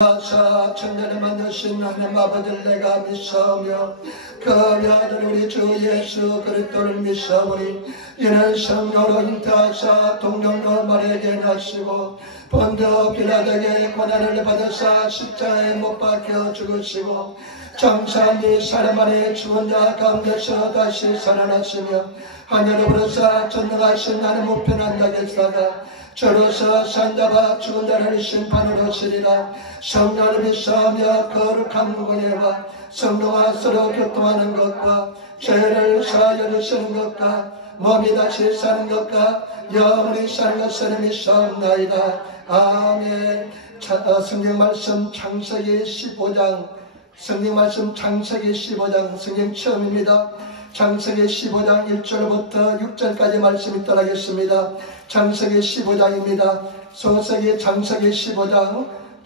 하사 천년을 만드신 하나님 아버지를 내가 믿사오며 그 아들 우리 주 예수 그리스도를 믿사오니 이는 성령으로 잉태하사 동정녀 마리아에게 나시고 본디오 빌라도에게 고난을 받으사 십자가에 못 박혀 죽으시고 장사한 사람 안에 죽은 자 가운데서 다시 살아났으며 하늘으로 오르사 전능하신 하나님 우편한 자에게 사가 저로서 산자가 죽은 자를 심판으로 쓰리라. 성령을 믿사오며 거룩한 구원에와 성령과 서로 교통하는 것과 죄를 사하여 주시는 것과 몸이 다시 사는 것과 영원히 사는 것을 믿사옵나이다. 아멘. 성경 말씀 창세기 15장 성경 말씀 창세기 15장 성경 처음입니다. 창세기 15장 1절부터 6절까지 말씀이 따라하겠습니다. 창세기 15장입니다. 소세기 창세기 15장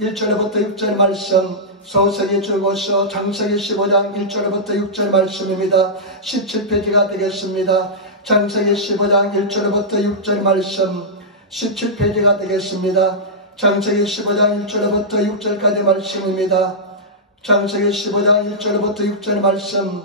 1절부터 6절 말씀 소세기 주고서 창세기 15장 1절부터 6절 말씀입니다. 17페이지가 되겠습니다. 창세기 15장 1절부터 6절 말씀 17페이지가 되겠습니다. 창세기 15장 1절부터 6절까지 말씀입니다. 창세기 15장 1절부터 6절 말씀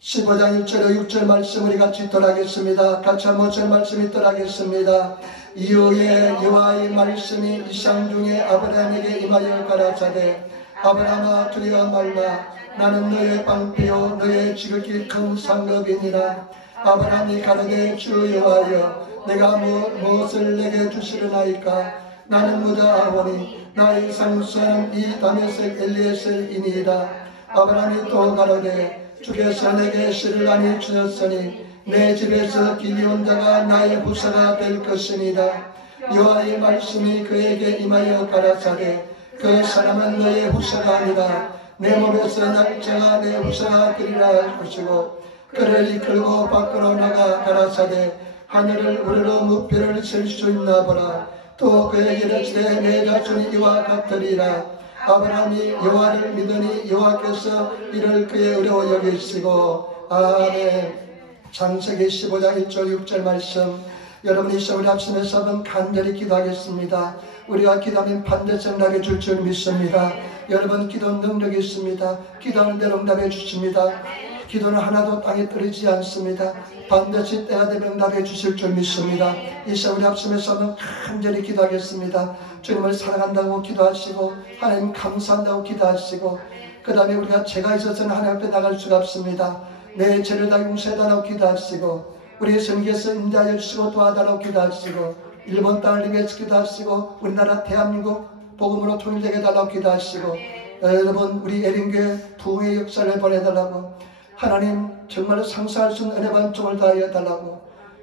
15장 1절로 6절 말씀 우리 같이 읽도록하겠습니다. 같이 한번 절 말씀이 읽도록하겠습니다. 이후에 여호와의 말씀이 이상 중에 아브라함에게 임하여 가라사대 아브라함아 두려워 말라 나는 너의 방패요 너의 지극히 큰 상급이니라. 아브라함이 가로되 주 여호와여 내가 무엇을 내게 주시려나이까 나는 무다하오니 나의 상수는 이 다메섹 엘리에셀이니이다. 아브라함이 또 가로되 주께서 내게 씨를 많이 주셨으니 내 집에서 기리온 자가 나의 부사가 될 것이니이다. 여호와의 말씀이 그에게 임하여 가라사대 그 사람은 너의 부사가 아니라 내 몸에서 날 자가 내 부사가 되리라 하시고 그를 이끌고 밖으로 나가 가라사대 하늘을 우러러 무표를 셀 수 있나 보라. 또 그에게 이르시되 내 자손이 이와 같으리라. 아브라함이 여호와를 믿으니 여호와께서 이를 그의 의로 여기시고 아멘. 창세기 15장 1절 6절 말씀 여러분이 우리 합심해서 한번 간절히 기도하겠습니다. 우리가 기도하면 반드시 응답해 줄 줄 믿습니다. 여러분 기도 능력이 있습니다. 기도하는 대로 응답해 주십니다. 기도는 하나도 땅에 떨어지지 않습니다. 반드시 때가 되면 응답해 주실 줄 믿습니다. 이 시간 우리 합심해서 한번 간절히 기도하겠습니다. 주님을 사랑한다고 기도하시고 하나님 감사한다고 기도하시고 그 다음에 우리가 죄가 있어서는 하나님 앞에 나갈 수가 없습니다. 내 죄를 다 용서해달라고 기도하시고 우리의 성계에서 인자하여 주시고 도와달라고 기도하시고 일본 땅을 위해서 기도하시고 우리나라 대한민국 복음으로 통일되게 해달라고 기도하시고 여러분 우리 예린교회 부흥의 역사를 보내달라고 하나님 정말 상상할 수 없는 은혜 반쪽을 다하여 달라고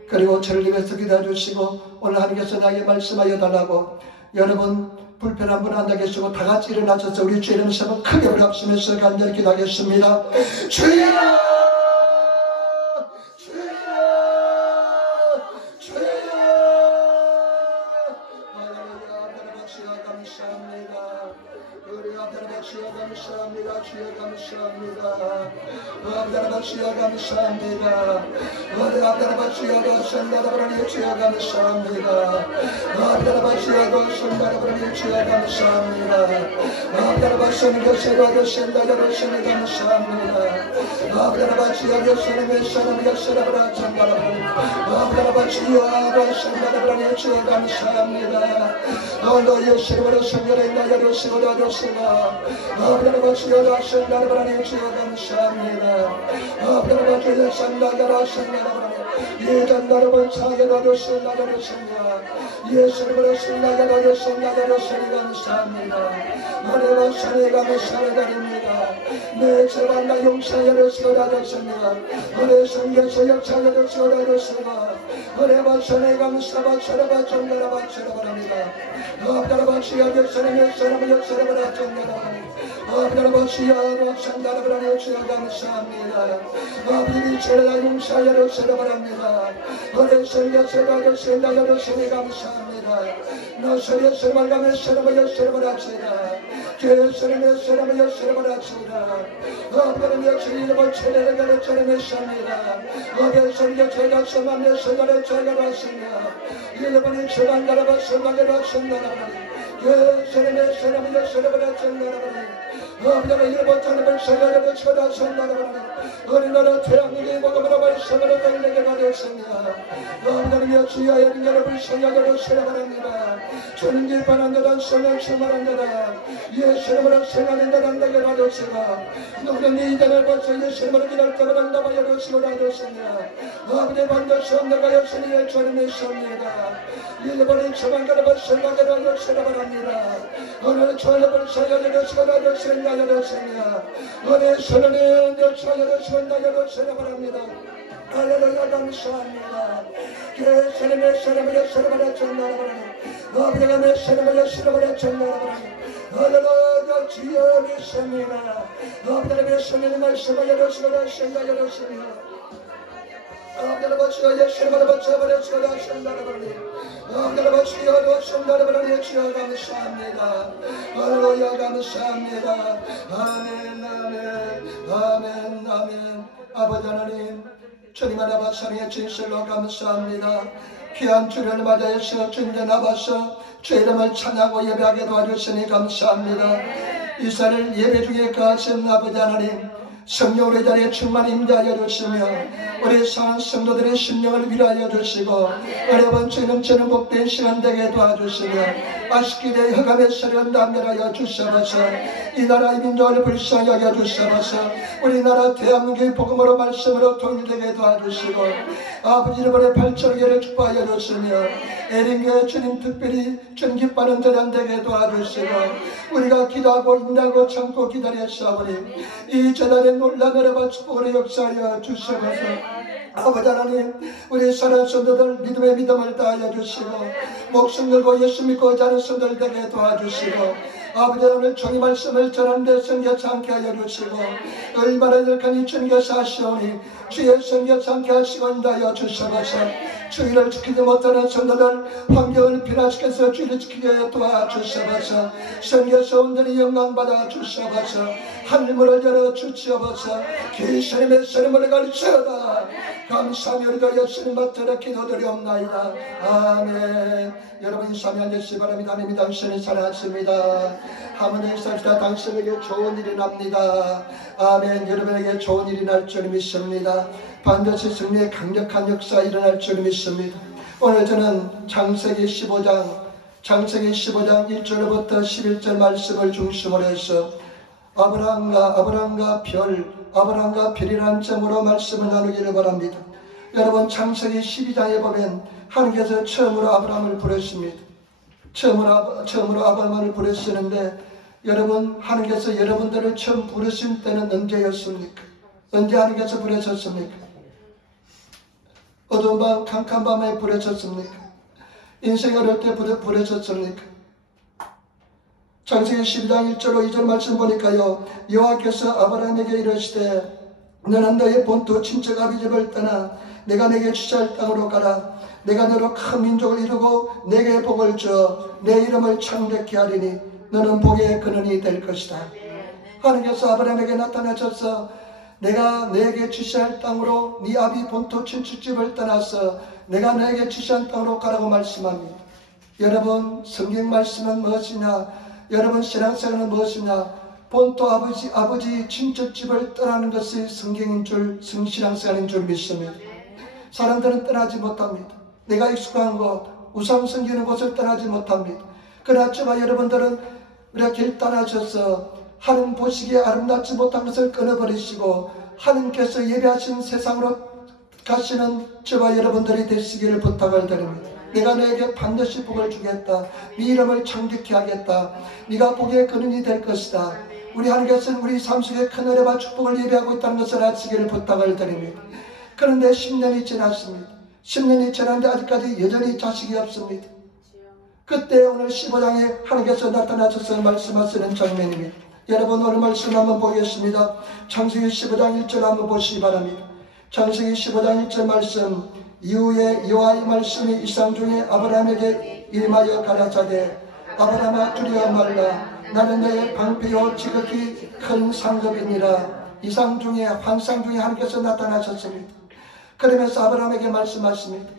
그리고 저를 위해서 기도해 주시고 오늘 하나님께서 나에게 말씀하여 달라고 여러분 불편한 분 앉아 계시고 다 같이 일어나셔서 우리 주 이름 세번 크게 올라가시면서 간절히 기도하겠습니다. 주여 감사합니다. 주여 감사합니다. 주여 감사합니다. 주여 선다라버니 주여 감사합니다. 주여 감사합니다. 선교세도 선다라버니 감사합니다. 주여 교수님의 선을 선다라버니 참다라버니 주여 선다라버니 주여 감사합니다. 너의 세월을 성결에 나가려 세월을 줬으나 아브라함아 주여 다신다라버니 주여 감사합니다. 아브라함아 주여 산다라버니 산다라버니 예단다라버니 사게라도 산다라버니 예수님으로 산다라버니 산다라버니 감사합니다. 하나님아 산에 가면 살아다닙니다. 내 죄만 다 용서하여 주시옵소서. 은혜 성경서 역사하여 주시옵소서. 은혜만 산에 가면 사바처럼 전달하바 바랍니다. 아브라함아 주여 예수님의 사람을 역사하여 전달하바 아브라함아 주여 산다라버니 주여 감사합니다. 아버지 죄를 다 용서하여 주시옵소서. 은혜 성경서가 전달하여 주시니 감사합니다. 나서려 서름을 가며 서름을 여서름을 합시다. 예수님의 사람을 여서름을 합시다. 아버님 역시 이름을 천혜를 가려 천혜를 삽니다. 어제 성경 제가 서만의 성간을 제가 봤으며 이름을 천한 나라가 성간을 봤습니다. 예수님의 사람이여 사람을 전하라. 아버지가 일본 사람을 살려내고 쳐다선다라. 어린나라 대한민국의 복음으로 말씀으로 걸리게 받았으며 아버지가 주여 여러분을 살려내고 살아바랍니다. 주는 길반한 자란 성령 충만한 자라. 예수님으로 생하는 자란 되게 받았으며 누구는 이 땅을 벌써 예수님으로 기다릴 때마다 나와 열었으며 나눴으며 아버지 반드시 내가 예수님의 주님이 있습니다. 일본의 처방가를 벌써 나가라고 살아바랍니다. 오늘 주님을 살려내고 살아나셨으며 나가셨으며 오늘 선언의 살려내시고 나가셨으며 바랍니다. 할렐루야 감사합니다. 예수님의 사람을 사랑하라 전하라. 아버지가 내 사람을 사랑하라 전하라. 할렐루야 주여 믿습니다. 아버지가 내 사람을 말씀을 열어주시고 생각하셨으며 아버지가 버치고 예수님을 버쳐버렸으고 나선다라버니 아버지가 버치고 나선다라버니 주여 감사합니다. 할렐루야 감사합니다. 아멘 아멘 아멘 아멘. 아버지 하나님 주님 하나님 사랑의 진실로 감사합니다. 귀한 주를 맞이해서 주님께 나와서 주 이름을 찬양하고 예배하게 도와주시니 감사합니다. 이 사를 예배 중에 거하신 아버지 하나님 성령으로 이 자리에 충만히 임재하여 주시며 우리 사는 성도들의 심령을 위로하여 주시고 어려운 주님 저는 복된 시간 되게 도와주시며 아쉽게 내 흑암의 세력을 남멸하여 주시옵소서. 이 나라의 민족을 불쌍히 여겨 주시옵소서. 우리나라 대한민국의 복음으로 말씀으로 통일되게 도와주시고 아버지 이름으로 발전하기를 축복하여 주시며 에린교회 주님 특별히 주님 기뻐하는 대단 되게 도와주시고 우리가 기도하고 인내하고 참고 기다렸사오니 이 재단의 놀라늘어봐 축복으로 역사하여 주시옵소서. 아버지 하나님 우리 사랑하는 성도들 믿음의 믿음을 다하여 주시고 목숨 걸고 예수 믿고 자는 성도들 되게 도와주시고 아버지 오늘 종이 말씀을 전하는데 성교치 않게 하여 주시고 얼마나 열간히 주님께서 하시오니 주의 성교치 않게 하시고 인도하여 주시옵소서. 주의를 지키지 못하는 성도들 환경을 변화시켜서 주의를 지키게 하여 도와주시옵소서. 성교에서 온전히 영광받아 주시옵소서. 하늘문을 열어 주시옵소서. 예수님의 선임을 가르쳐다. 감사하며 우리가 예수님 맡으라 기도드리옵나이다. 아멘. 여러분 이 삶이 앉으시기 바랍니다. 하나님 당신을 사랑하십니다. 하모니 사시다 당신에게 좋은 일이 납니다. 아멘. 여러분에게 좋은 일이 날 줄 믿습니다. 반드시 승리의 강력한 역사 일어날 줄 믿습니다. 오늘 저는 창세기 15장 1절부터 11절 말씀을 중심으로 해서 아브라함과 별이라는 점으로 말씀을 나누기를 바랍니다. 여러분 창세기 12장에 보면 하나님께서 처음으로 아브라함을 부르십니다. 처음으로 아브라함을 부르시는데 여러분 하나님께서 여러분들을 처음 부르신 때는 언제였습니까? 언제 하나님께서 부르셨습니까? 어두운 밤 캄캄 밤에 부르셨습니까? 인생 어릴 때 부르셨습니까? 창세기 12장 1절로 2절 말씀 보니까요 여호와께서 아브라함에게 이르시되 너는 너의 본토 친척 아비 집을 떠나 내가 내게 취할 땅으로 가라. 내가 너로 큰 민족을 이루고 내게 복을 주어 내 이름을 창대케 하리니 너는 복의 근원이 될 것이다. 하나님께서 아브라함에게 나타나셔서 내가 너에게 지시할 땅으로 네 아비 본토 친척집을 떠나서 내가 너에게 지시한 땅으로 가라고 말씀합니다. 여러분 성경 말씀은 무엇이냐? 여러분 신앙생활은 무엇이냐? 본토 아버지 친척집을 떠나는 것이 성경인 줄 신앙생활인 줄 믿습니다. 사람들은 떠나지 못합니다. 내가 익숙한 곳 우상 섬기는 곳을 떠나지 못합니다. 그렇지만 여러분들은 이렇게 떠나셔서 하나님 보시기에 아름답지 못한 것을 끊어버리시고 하나님께서 예배하신 세상으로 가시는 저와 여러분들이 되시기를 부탁을 드립니다. 내가 너에게 반드시 복을 주겠다. 네 이름을 창대케 하겠다. 네가 복의 근원이 될 것이다. 우리 하나님께서는 우리 삶 속에 큰 은혜와 축복을 예배하고 있다는 것을 아시기를 부탁을 드립니다. 그런데 10년이 지났습니다. 10년이 지났는데 아직까지 여전히 자식이 없습니다. 그때 오늘 15장에 하나님께서 나타나셔서 말씀하시는 장면입니다. 여러분 오늘 말씀 한번 보겠습니다. 창세기 15장 1절 한번 보시기 바랍니다. 창세기 15장 1절 말씀 이후에 여호와의 말씀이 이상 중에 아브라함에게 임하여 가라사대 아브라함아 두려워 말라. 나는 너의 방패요 지극히 큰 상급이니라. 이상 중에 환상 중에 하나님께서 나타나셨습니다. 그러면서 아브라함에게 말씀하십니다.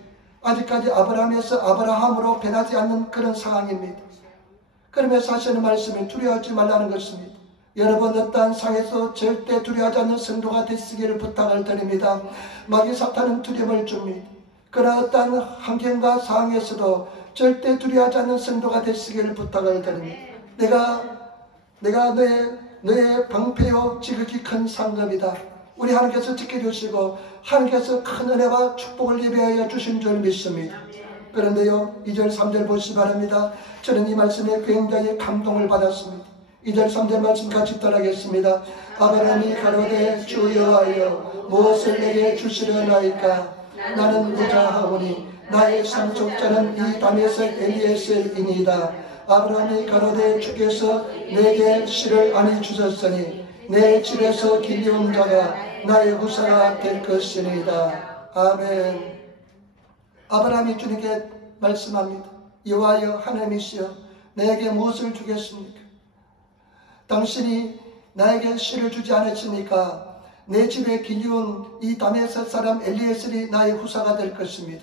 아직까지 아브라함에서 아브라함으로 변하지 않는 그런 상황입니다. 그러면서 하시는 말씀이 두려워하지 말라는 것입니다. 여러분 어떠한 상에서 절대 두려워하지 않는 성도가 되시기를 부탁을 드립니다. 마귀 사탄은 두려움을 줍니다. 그러나 어떠한 환경과 상황에서도 절대 두려워하지 않는 성도가 되시기를 부탁을 드립니다. 내가 너의 방패요 지극히 큰 상급이다. 우리 하나님께서 지켜주시고 하나님께서 큰 은혜와 축복을 예배하여 주신 줄 믿습니다. 그런데요 2절 3절 보시기 바랍니다. 저는 이 말씀에 굉장히 감동을 받았습니다. 2절 3절 말씀 같이 따라하겠습니다. 아브라함이 가로되 주 여호와여 무엇을 내게 주시려나이까? 나는 무자하오니 나의 상속자는 이 다메섹 엘리에셀이니이다. 아브라함이 가로되 주께서 내게 씨를 아니 주셨으니 내 집에서 길리온 자가 나의 후사가 될 것이니이다. 아멘. 아브라함이 주님께 말씀합니다. 여호와여 하나님이시여 내게 무엇을 주겠습니까? 당신이 나에게 씨를 주지 않았으니까 내 집에 길리온 이 다메섹 사람 엘리에셀이 나의 후사가 될 것입니다.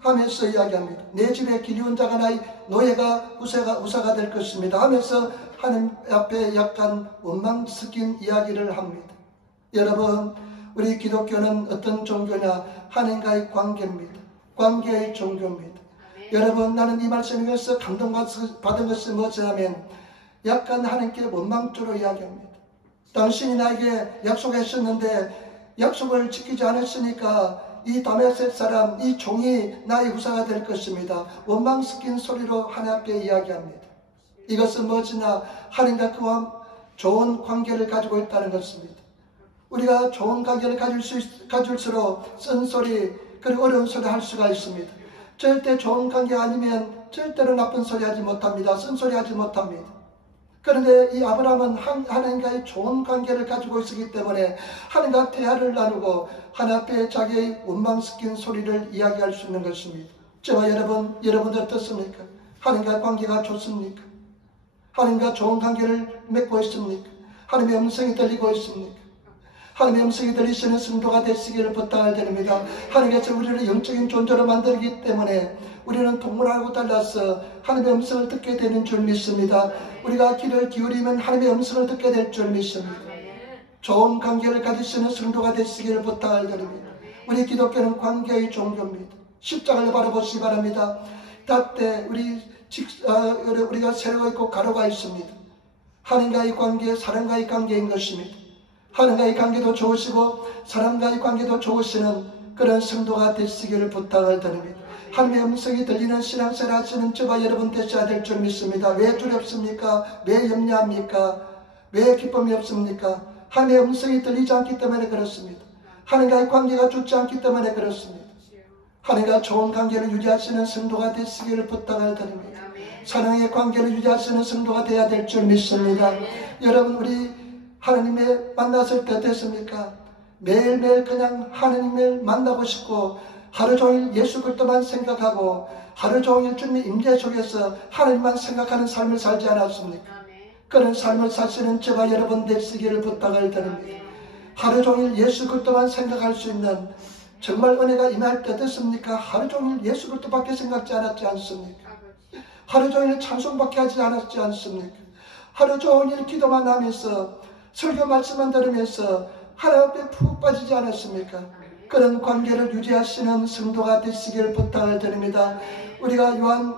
하면서 이야기합니다. 내 집에 길리온 자가 나의 노예가 후사가 될 것입니다. 하면서 하나님 앞에 약간 원망 섞인 이야기를 합니다. 여러분 우리 기독교는 어떤 종교냐? 하나님과의 관계입니다. 관계의 종교입니다. 여러분 나는 이 말씀에서 감동받은 것은 무엇이냐면 약간 하나님께 원망조로 이야기합니다. 당신이 나에게 약속했었는데 약속을 지키지 않았으니까 이 다메섹 사람, 이 종이 나의 후사가 될 것입니다. 원망 섞인 소리로 하나님 앞에 이야기합니다. 이것은 무엇이냐? 하나님과 그와 좋은 관계를 가지고 있다는 것입니다. 우리가 좋은 관계를 가질수록 쓴소리, 그리고 어려운 소리 할 수가 있습니다. 절대 좋은 관계 아니면 절대로 나쁜 소리 하지 못합니다. 쓴소리 하지 못합니다. 그런데 이 아브라함은 하나님과의 좋은 관계를 가지고 있었기 때문에 하나님과 대화를 나누고 하나님 앞에 자기의 원망 섞인 소리를 이야기할 수 있는 것입니다. 저와 여러분들 어떻습니까? 하나님과 관계가 좋습니까? 하나님과 좋은 관계를 맺고 있습니까? 하나님의 음성이 들리고 있습니까? 하나님의 음성이 들리시는 성도가 되시기를 부탁을 드립니다. 하나님께서 우리를 영적인 존재로 만들기 때문에 우리는 동물하고 달라서 하나님의 음성을 듣게 되는 줄 믿습니다. 우리가 귀를 기울이면 하나님의 음성을 듣게 될 줄 믿습니다. 좋은 관계를 가지시는 성도가 되시기를 부탁을 드립니다. 우리 기독교는 관계의 종교입니다. 십자가를 바라보시기 바랍니다. 닷대 우리가 세로가 있고 가로가 있습니다. 하나님과의 관계, 사람과의 관계인 것입니다. 하나님과의 관계도 좋으시고 사람과의 관계도 좋으시는 그런 성도가 되시기를 부탁을 드립니다. 하나님의 음성이 들리는 신앙생활 하시는 저와 여러분 되셔야 될 줄 믿습니다. 왜 두렵습니까? 왜 염려합니까? 왜 기쁨이 없습니까? 하나님의 음성이 들리지 않기 때문에 그렇습니다. 하나님과의 관계가 좋지 않기 때문에 그렇습니다. 하나님과 좋은 관계를 유지하시는 성도가 되시기를 부탁을 드립니다. 사랑의 관계를 유지하시는 성도가 되어야 될 줄 믿습니다. 여러분 우리 하나님을 만났을 때 어땠습니까? 매일매일 그냥 하나님을 만나고 싶고 하루 종일 예수 그리스도만 생각하고 하루 종일 주님의 임재 속에서 하나님만 생각하는 삶을 살지 않았습니까? 그런 삶을 사시는 저와 여러분 되시기를 부탁을 드립니다. 하루 종일 예수 그리스도만 생각할 수 있는 정말 은혜가 임할 때 어떻습니까? 하루 종일 예수 그리스도밖에 생각지 않았지 않습니까? 하루 종일 찬송밖에 하지 않았지 않습니까? 하루 종일 기도만 하면서 설교 말씀만 들으면서 하나님 앞에 푹 빠지지 않았습니까? 그런 관계를 유지하시는 성도가 되시길 부탁을 드립니다. 우리가 요한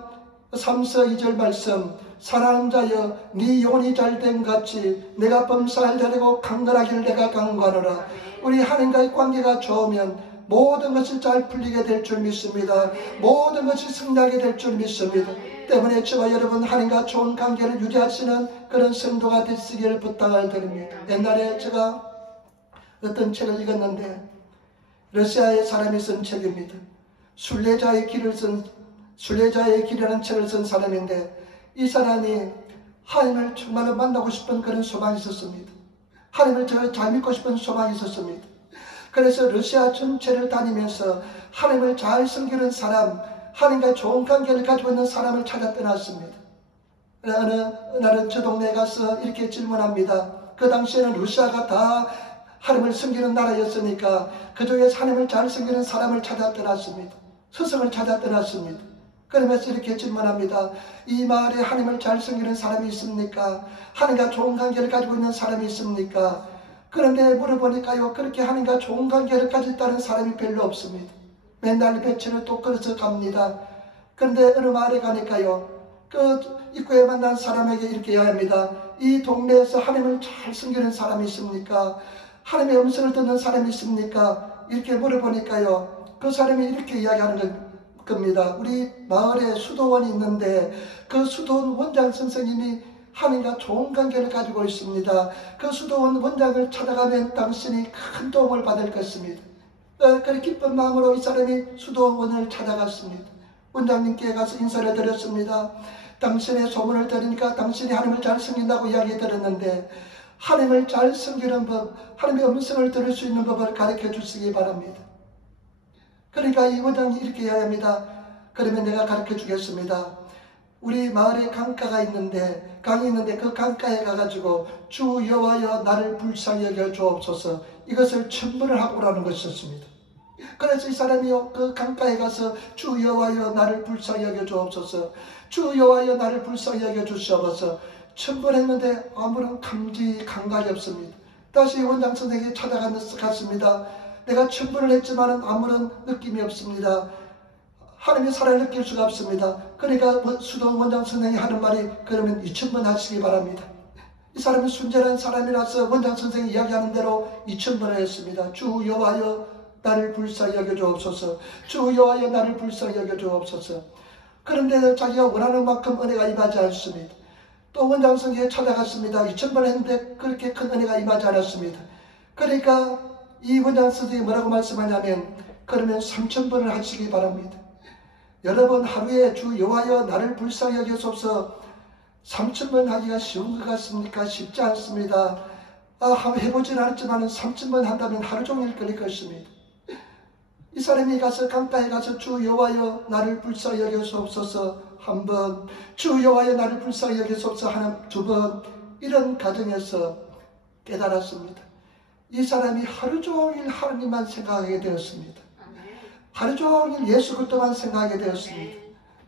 3서 2절 말씀 사랑하는 자여 네 영혼이 잘된 같이 내가 범사를 데리고 강건하기를 내가 강구하노라. 우리 하나님과의 관계가 좋으면 모든 것이 잘 풀리게 될 줄 믿습니다. 모든 것이 승리하게 될 줄 믿습니다. 때문에 저와 여러분 하나님과 좋은 관계를 유지하시는 그런 성도가 되시기를 부탁을 드립니다. 옛날에 제가 어떤 책을 읽었는데 러시아의 사람이 쓴 책입니다. 순례자의 길이라는 책을 쓴 사람인데 이 사람이 하나님을 정말로 만나고 싶은 그런 소망이 있었습니다. 하나님을 잘 믿고 싶은 소망이 있었습니다. 그래서 러시아 전체를 다니면서 하나님을 잘 섬기는 사람, 하나님과 좋은 관계를 가지고 있는 사람을 찾아 떠났습니다. 어느 날은 저 동네에 가서 이렇게 질문합니다. 그 당시에는 러시아가 다 하나님을 섬기는 나라였으니까 그 중에서 하나님을 잘 섬기는 사람을 찾아 떠났습니다. 스승을 찾아 떠났습니다. 그러면서 이렇게 질문합니다. 이 마을에 하나님을 잘 섬기는 사람이 있습니까? 하나님과 좋은 관계를 가지고 있는 사람이 있습니까? 그런데 물어보니까요, 그렇게 하나님과 좋은 관계를 가졌다는 사람이 별로 없습니다. 맨날 며칠을 또 걸어서 갑니다. 그런데 어느 마을에 가니까요, 그 입구에 만난 사람에게 이렇게 이야기합니다. 이 동네에서 하나님을 잘 섬기는 사람이 있습니까? 하나님의 음성을 듣는 사람이 있습니까? 이렇게 물어보니까요, 그 사람이 이렇게 이야기하는 겁니다. 우리 마을에 수도원이 있는데 그 수도원 원장 선생님이 하나님과 좋은 관계를 가지고 있습니다. 그 수도원 원장을 찾아가면 당신이 큰 도움을 받을 것입니다. 그렇게 기쁜 마음으로 이 사람이 수도원을 찾아갔습니다. 원장님께 가서 인사를 드렸습니다. 당신의 소문을 들으니까 당신이 하나님을 잘 섬긴다고 이야기 들었는데 하나님을 잘 섬기는 법, 하나님의 음성을 들을 수 있는 법을 가르쳐 주시기 바랍니다. 그러니까 이 원장이 이렇게 이야기합니다. 그러면 내가 가르쳐 주겠습니다. 우리 마을에 강가가 있는데, 강이 있는데 그 강가에 가가지고 주 여호와여 나를 불쌍히 여겨 주옵소서, 이것을 첨부를 하고 오라는 것이었습니다. 그래서 이 사람이요, 그 강가에 가서 주 여호와여 나를 불쌍히 여겨 주옵소서, 주 여호와여 나를 불쌍히 여겨 주시옵소서 첨부를 했는데 아무런 감각이 없습니다. 다시 원장 선생에게 찾아갔습니다. 내가 첨부를 했지만 아무런 느낌이 없습니다. 하나님의 사랑을 느낄 수가 없습니다. 그러니까 수도 원장 선생이 하는 말이, 그러면 2,000번 하시기 바랍니다. 이 사람은 순전한 사람이라서 원장 선생이 이야기하는 대로 2,000번을 했습니다. 주 여호와여 나를 불쌍히 여겨 주옵소서, 주 여호와여 나를 불쌍히 여겨 주옵소서. 그런데 자기가 원하는 만큼 은혜가 임하지 않습니다. 또 원장 선생에 찾아갔습니다. 2,000번 했는데 그렇게 큰 은혜가 임하지 않았습니다. 그러니까 이 원장 선생이 뭐라고 말씀하냐면, 그러면 3,000번을 하시기 바랍니다. 여러분, 하루에 주 여호와여 나를 불쌍히 여기소서 3,000번 하기가 쉬운 것 같습니까? 쉽지 않습니다. 한번 해보지는 않았지만 3,000번 한다면 하루 종일 걸릴 것입니다. 이 사람이 가서 강가에 가서 주 여호와여 나를 불쌍히 여기소서 한 번, 주 여호와여 나를 불쌍히 여기소서 하는 2번, 이런 과정에서 깨달았습니다. 이 사람이 하루 종일 하나님만 생각하게 되었습니다. 하루 종일 예수 그리스도만 생각하게 되었습니다.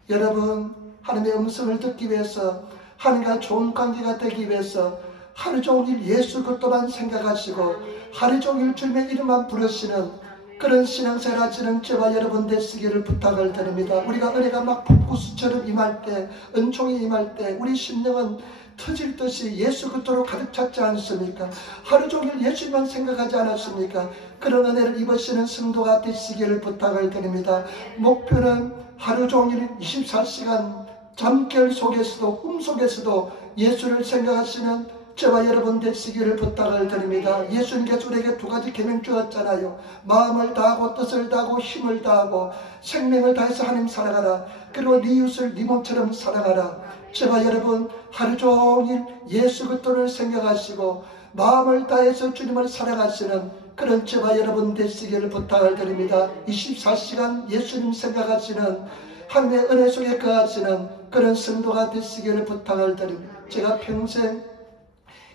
여러분, 하나님의 음성을 듣기 위해서, 하나님과 좋은 관계가 되기 위해서 하루 종일 예수 그리스도만 생각하시고 하루 종일 주님의 이름만 부르시는 그런 신앙생활 하시는 저와 여러분 되시기를 부탁을 드립니다. 우리가 은혜가 막 폭구수처럼 임할 때, 은총이 임할 때 우리 심령은 터질 듯이 예수 그리스도로 가득 찼지 않습니까? 하루 종일 예수만 생각하지 않았습니까? 그런 은혜를 입으시는 성도가 되시기를 부탁을 드립니다. 목표는 하루 종일 24시간 잠결 속에서도 꿈 속에서도 예수를 생각하시는 저와 여러분 되시기를 부탁을 드립니다. 예수님께서 우리에게 2가지 계명 주었잖아요. 마음을 다하고 뜻을 다하고 힘을 다하고 생명을 다해서 하나님 사랑하라. 그리고 네 이웃을 네 몸처럼 사랑하라. 저와 여러분, 하루 종일 예수 그리스도를 생각하시고 마음을 다해서 주님을 사랑하시는 그런 저와 여러분 되시기를 부탁을 드립니다. 24시간 예수님 생각하시는, 하나님의 은혜 속에 거하시는 그런 성도가 되시기를 부탁을 드립니다. 제가 평생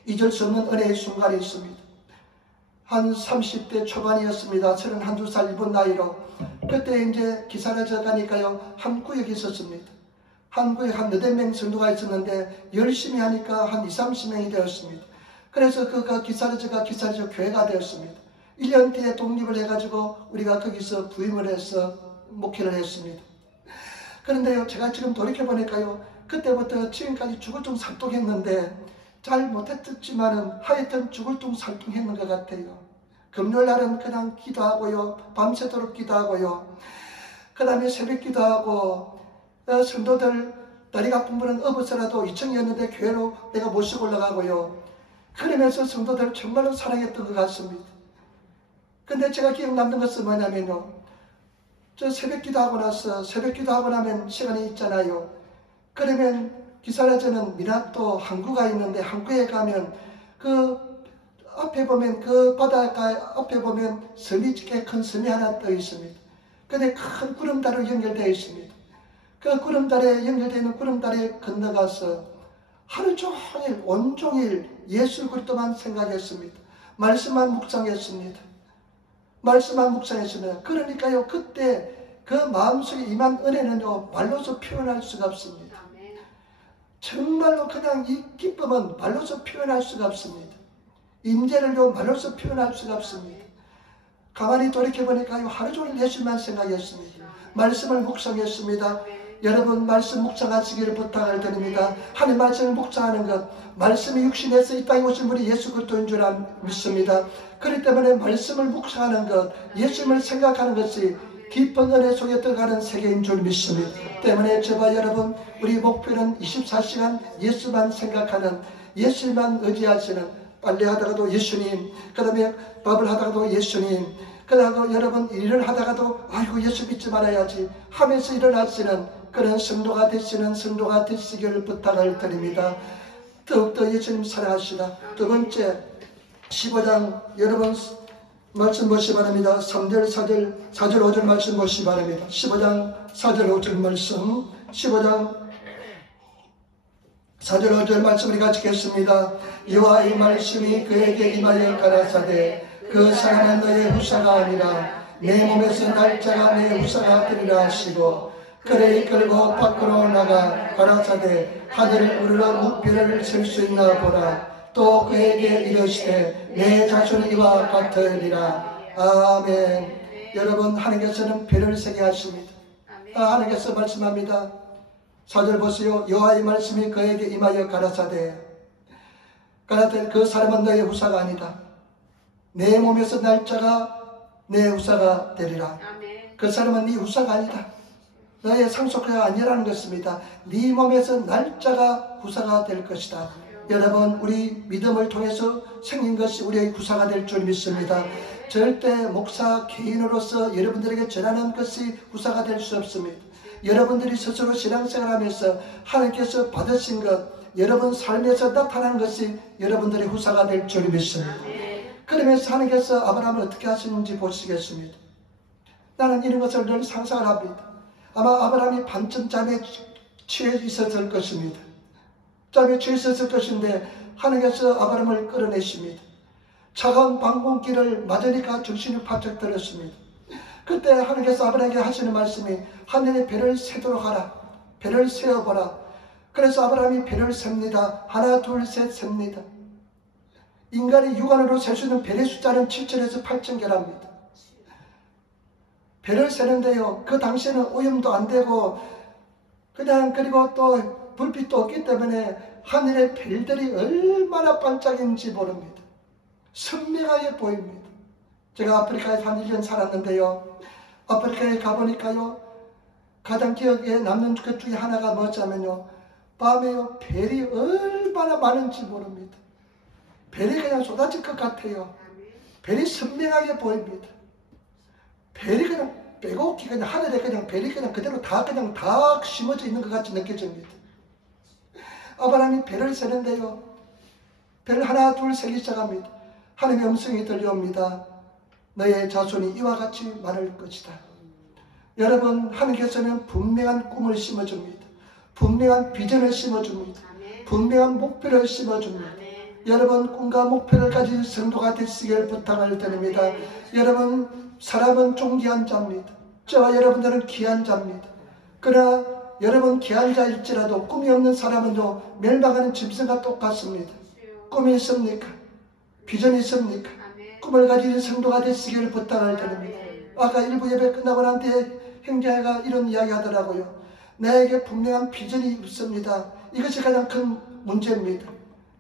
잊을 수 없는 은혜의 순간이 있습니다. 한 30대 초반이었습니다. 31~32살 일본 나이로. 그때 이제 기사를 져가니까요, 한 구역이 있었습니다. 한 구역에 한 8명 성도가 있었는데 열심히 하니까 한 20~30명이 되었습니다. 그래서 그가 기사를 져 교회가 되었습니다. 1년 뒤에 독립을 해가지고 우리가 거기서 부임을 해서 목회를 했습니다. 그런데요, 제가 지금 돌이켜보니까요, 그때부터 지금까지 죽을둥살둥했는데 잘 못했지만은 하여튼 죽을둥살둥했는 것 같아요. 금요일날은 그냥 기도하고요, 밤새도록 기도하고요, 그 다음에 새벽 기도하고, 성도들 다리가 아픈 분은 업어서라도 2층이었는데 교회로 내가 모시고 올라가고요. 그러면서 성도들 정말로 사랑했던 것 같습니다. 근데 제가 기억 남는 것은 뭐냐면요, 저 새벽 기도하고 나면 시간이 있잖아요. 그러면 기사라저는 미나토 항구가 있는데, 항구에 가면 그 앞에 보면, 그 바닷가 앞에 보면 섬이 꽤 큰 섬이 하나 떠 있습니다. 근데 큰 구름다리로 연결되어 있습니다. 그 구름다리에 연결되어 있는 구름다리에 건너가서 하루 종일 온종일 예수 그리스도만 생각했습니다. 말씀만 묵상했습니다. 그러니까요, 그때 그 마음속에 임한 은혜는요 말로서 표현할 수가 없습니다. 정말로 그냥 이 기쁨은 말로서 표현할 수가 없습니다. 임재를요 말로서 표현할 수가 없습니다. 가만히 돌이켜보니까 하루 종일 예수만 생각했습니다. 말씀을 묵상했습니다. 여러분 말씀 묵상하시기를 부탁을 드립니다. 하나님 말씀을 묵상하는 것, 말씀이 육신에서 이 땅에 오신 분이 예수 그리스도인 줄 믿습니다. 그렇기 때문에 말씀을 묵상하는 것, 예수님을 생각하는 것이 깊은 은혜 속에 들어가는 세계인 줄 믿습니다. 때문에 저와 여러분, 우리 목표는 24시간 예수만 생각하는, 예수만 의지하시는, 빨래하다가도 예수님, 그 다음에 밥을 하다가도 예수님, 그러고 여러분 일을 하다가도 아이고 예수 믿지 말아야지 하면서 일을 하시는 그런 성도가 되시는 성도가 되시기를 부탁을 드립니다. 더욱더 예수님 사랑하시다. 두 번째 15장 여러분 말씀 보시 바랍니다. 3절 4절 5절 말씀 보시 바랍니다. 15장 4절 5절 말씀 15장 4절 5절 말씀 우리 같이 읽겠습니다. 이와 이 말씀이 그에게 임하여 가라사대 그 사람은 너의 후사가 아니라 내 몸에서 날짜가 내 후사가 되리라 하시고 그를 이끌고 밖으로 나가 가라사대 하늘을 우러러 무별을 셀 수 있나 보라. 또 그에게 이르시되 내 자손이 이와 같으리라. 아멘. 여러분 하나님께서는 별을 세게 하십니다. 하나님께서 말씀합니다. 4절 보세요. 여호와의 말씀이 그에게 임하여 가라사대 그 사람은 너의 후사가 아니다. 내 몸에서 날짜가 내 후사가 되리라. 그 사람은 네 후사가 아니다. 너의 상속자가 아니라는 것입니다. 네 몸에서 날짜가 후사가 될 것이다. 여러분 우리 믿음을 통해서 생긴 것이 우리의 후사가 될 줄 믿습니다. 절대 목사 개인으로서 여러분들에게 전하는 것이 후사가 될 수 없습니다. 여러분들이 스스로 신앙생활하면서 하나님께서 받으신 것, 여러분 삶에서 나타난 것이 여러분들의 후사가 될 줄 믿습니다. 그러면서 하나님께서 아브라함을 어떻게 하시는지 보시겠습니다. 나는 이런 것을 늘 상상을 합니다. 아마 아브라함이 반쯤 잠에 취해 있었을 것입니다. 잠에 취해 있었을 것인데 하나님께서 아브라함을 끌어내십니다. 차가운 방공길을 맞으니까 정신이 바짝 들었습니다. 그때 하나님께서 아브라함에게 하시는 말씀이 하늘의 별을 세도록 하라. 별을 세어보라. 그래서 아브라함이 별을 셉니다. 하나 둘 셋 셉니다. 인간이 육안으로 셀 수 있는 별의 숫자는 7천에서 8천 개랍니다. 별을 세는데요. 그 당시에는 오염도 안 되고 그냥 그리고 또 불빛도 없기 때문에 하늘의 별들이 얼마나 반짝이는지 모릅니다. 선명하게 보입니다. 제가 아프리카에 한 1년 살았는데요. 아프리카에 가보니까요. 가장 기억에 남는 것 중에 하나가 뭐냐면요. 밤에요. 별이 얼마나 많은지 모릅니다. 별이 그냥 쏟아질 것 같아요. 별이 선명하게 보입니다. 별이 그냥 빼곡히 그냥 하늘에 그냥 별이 그냥 그대로 다 심어져 있는 것 같이 느껴집니다. 아브라함이 별을 세는데요. 별 하나 둘 세기 시작합니다. 하나님의 음성이 들려옵니다. 너의 자손이 이와 같이 많을 것이다. 여러분 하나님께서는 분명한 꿈을 심어줍니다. 분명한 비전을 심어줍니다. 분명한 목표를 심어줍니다. 여러분 꿈과 목표를 가진 성도가 되시길 부탁을 드립니다. 여러분 사람은 존귀한 자입니다. 저와 여러분들은 귀한 자입니다. 그러나 여러분 귀한 자일지라도 꿈이 없는 사람은요 멸망하는 짐승과 똑같습니다. 꿈이 있습니까? 비전이 있습니까? 꿈을 가진 성도가 되시길 부탁을 드립니다. 아까 일부 예배 끝나고 난 뒤에 형제가 이런 이야기 하더라고요. 나에게 분명한 비전이 있습니다. 이것이 가장 큰 문제입니다.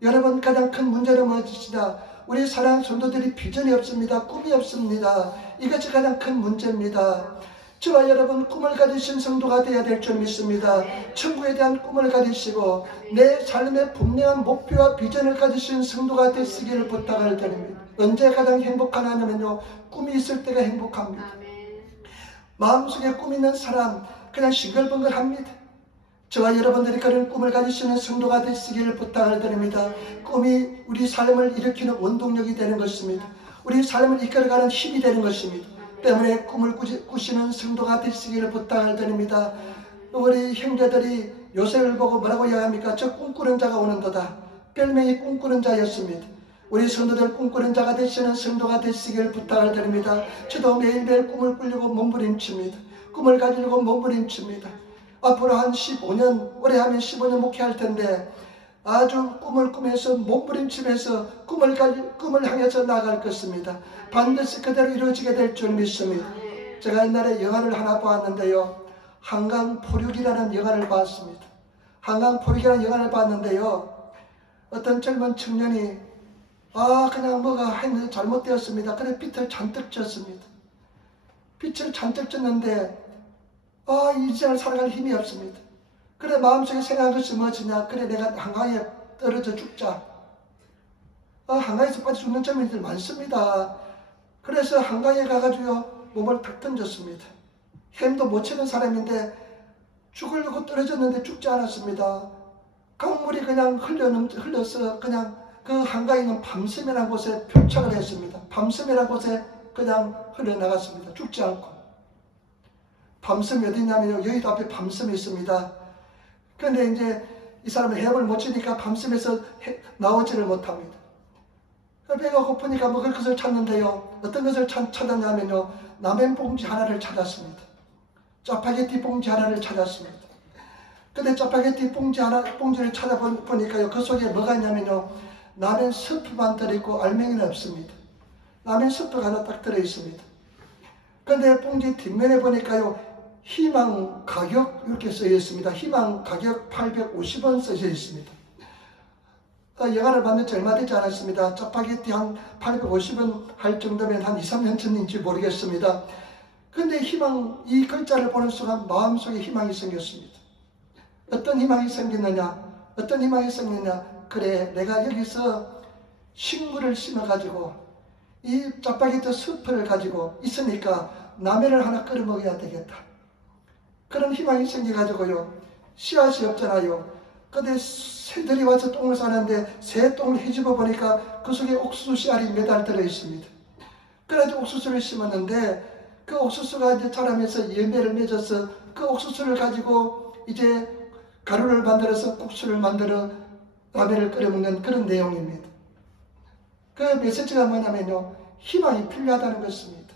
여러분 가장 큰 문제는 무엇이냐? 우리 사랑하는 성도들이 비전이 없습니다. 꿈이 없습니다. 이것이 가장 큰 문제입니다. 저와 여러분 꿈을 가지신 성도가 되어야 될 줄 믿습니다. 천국에 대한 꿈을 가지시고 내 삶의 분명한 목표와 비전을 가지신 성도가 되시기를 부탁을 드립니다. 언제 가장 행복하냐면요. 꿈이 있을 때가 행복합니다. 마음속에 꿈 있는 사람 그냥 싱글벙글합니다. 저와 여러분들이 그런 꿈을 가지시는 성도가 되시기를 부탁을 드립니다. 꿈이 우리 삶을 일으키는 원동력이 되는 것입니다. 우리 삶을 이끌어가는 힘이 되는 것입니다. 때문에 꿈을 꾸시는 성도가 되시기를 부탁을 드립니다. 우리 형제들이 요셉을 보고 뭐라고 이야기합니까? 저 꿈꾸는 자가 오는도다. 별명이 꿈꾸는 자였습니다. 우리 성도들 꿈꾸는 자가 되시는 성도가 되시기를 부탁을 드립니다. 저도 매일매일 꿈을 꾸려고 몸부림칩니다. 꿈을 가지고 몸부림칩니다. 앞으로 한 15년, 올해 하면 15년 목회할 텐데 아주 꿈을 꾸면서 몸부림치면서 꿈을 향해서 나아갈 것입니다. 반드시 그대로 이루어지게 될 줄 믿습니다. 제가 옛날에 영화를 하나 보았는데요. 한강포륙이라는 영화를 봤습니다. 한강포륙이라는 영화를 봤는데요. 어떤 젊은 청년이 그냥 뭐가 했는데 잘못되었습니다. 그래 빛을 잔뜩 졌습니다. 빛을 잔뜩 졌는데 이 인생을 살아갈 힘이 없습니다. 그래 마음속에 생각한 것이 무엇이냐. 그래 내가 한강에 떨어져 죽자. 한강에서 빠져 죽는 젊은이들 많습니다. 그래서 한강에 가가지고 몸을 탁 던졌습니다. 힘도 못 치는 사람인데 죽으려고 떨어졌는데 죽지 않았습니다. 강물이 그냥 흘러서 그냥 그 한강에 있는 밤섬이라는 곳에 표착을 했습니다. 밤섬이라는 곳에 그냥 흘러나갔습니다. 죽지 않고. 밤섬이 어디냐면요. 여의도 앞에 밤섬이 있습니다. 그런데 이제 이 사람은 헤엄을 못 치니까 밤섬에서 나오지를 못합니다. 배가 고프니까 먹을 것을 찾는데요. 어떤 것을 찾았냐면요. 라면 봉지 하나를 찾았습니다. 짜파게티 봉지 하나를 찾았습니다. 근데 짜파게티 봉지를 찾아보니까요. 그 속에 뭐가 있냐면요. 라면 스프만 들어있고 알맹이는 없습니다. 라면 스프가 하나 딱 들어있습니다. 근데 봉지 뒷면에 보니까요. 희망 가격 이렇게 써져 있습니다. 희망 가격 850원 써져 있습니다. 영화를 만든 지 얼마 되지 않았습니다. 짜파게티 한 850원 할 정도면 한 2, 3년 전인지 모르겠습니다. 근데 희망, 이 글자를 보는 순간 마음속에 희망이 생겼습니다. 어떤 희망이 생겼느냐? 어떤 희망이 생겼냐? 그래, 내가 여기서 식물을 심어가지고 이 짜파게티 스프를 가지고 있으니까 라면을 하나 끓여 먹어야 되겠다. 그런 희망이 생겨가지고요. 씨앗이 없잖아요. 근데 새들이 와서 똥을 싸는데 새 똥을 뒤집어 보니까 그 속에 옥수수 씨알이 매달 들어 있습니다. 그래가지고 옥수수를 심었는데 그 옥수수가 이제 자라면서 열매를 맺어서 그 옥수수를 가지고 이제 가루를 만들어서 국수를 만들어 라면을 끓여 먹는 그런 내용입니다. 그 메시지가 뭐냐면요. 희망이 필요하다는 것입니다.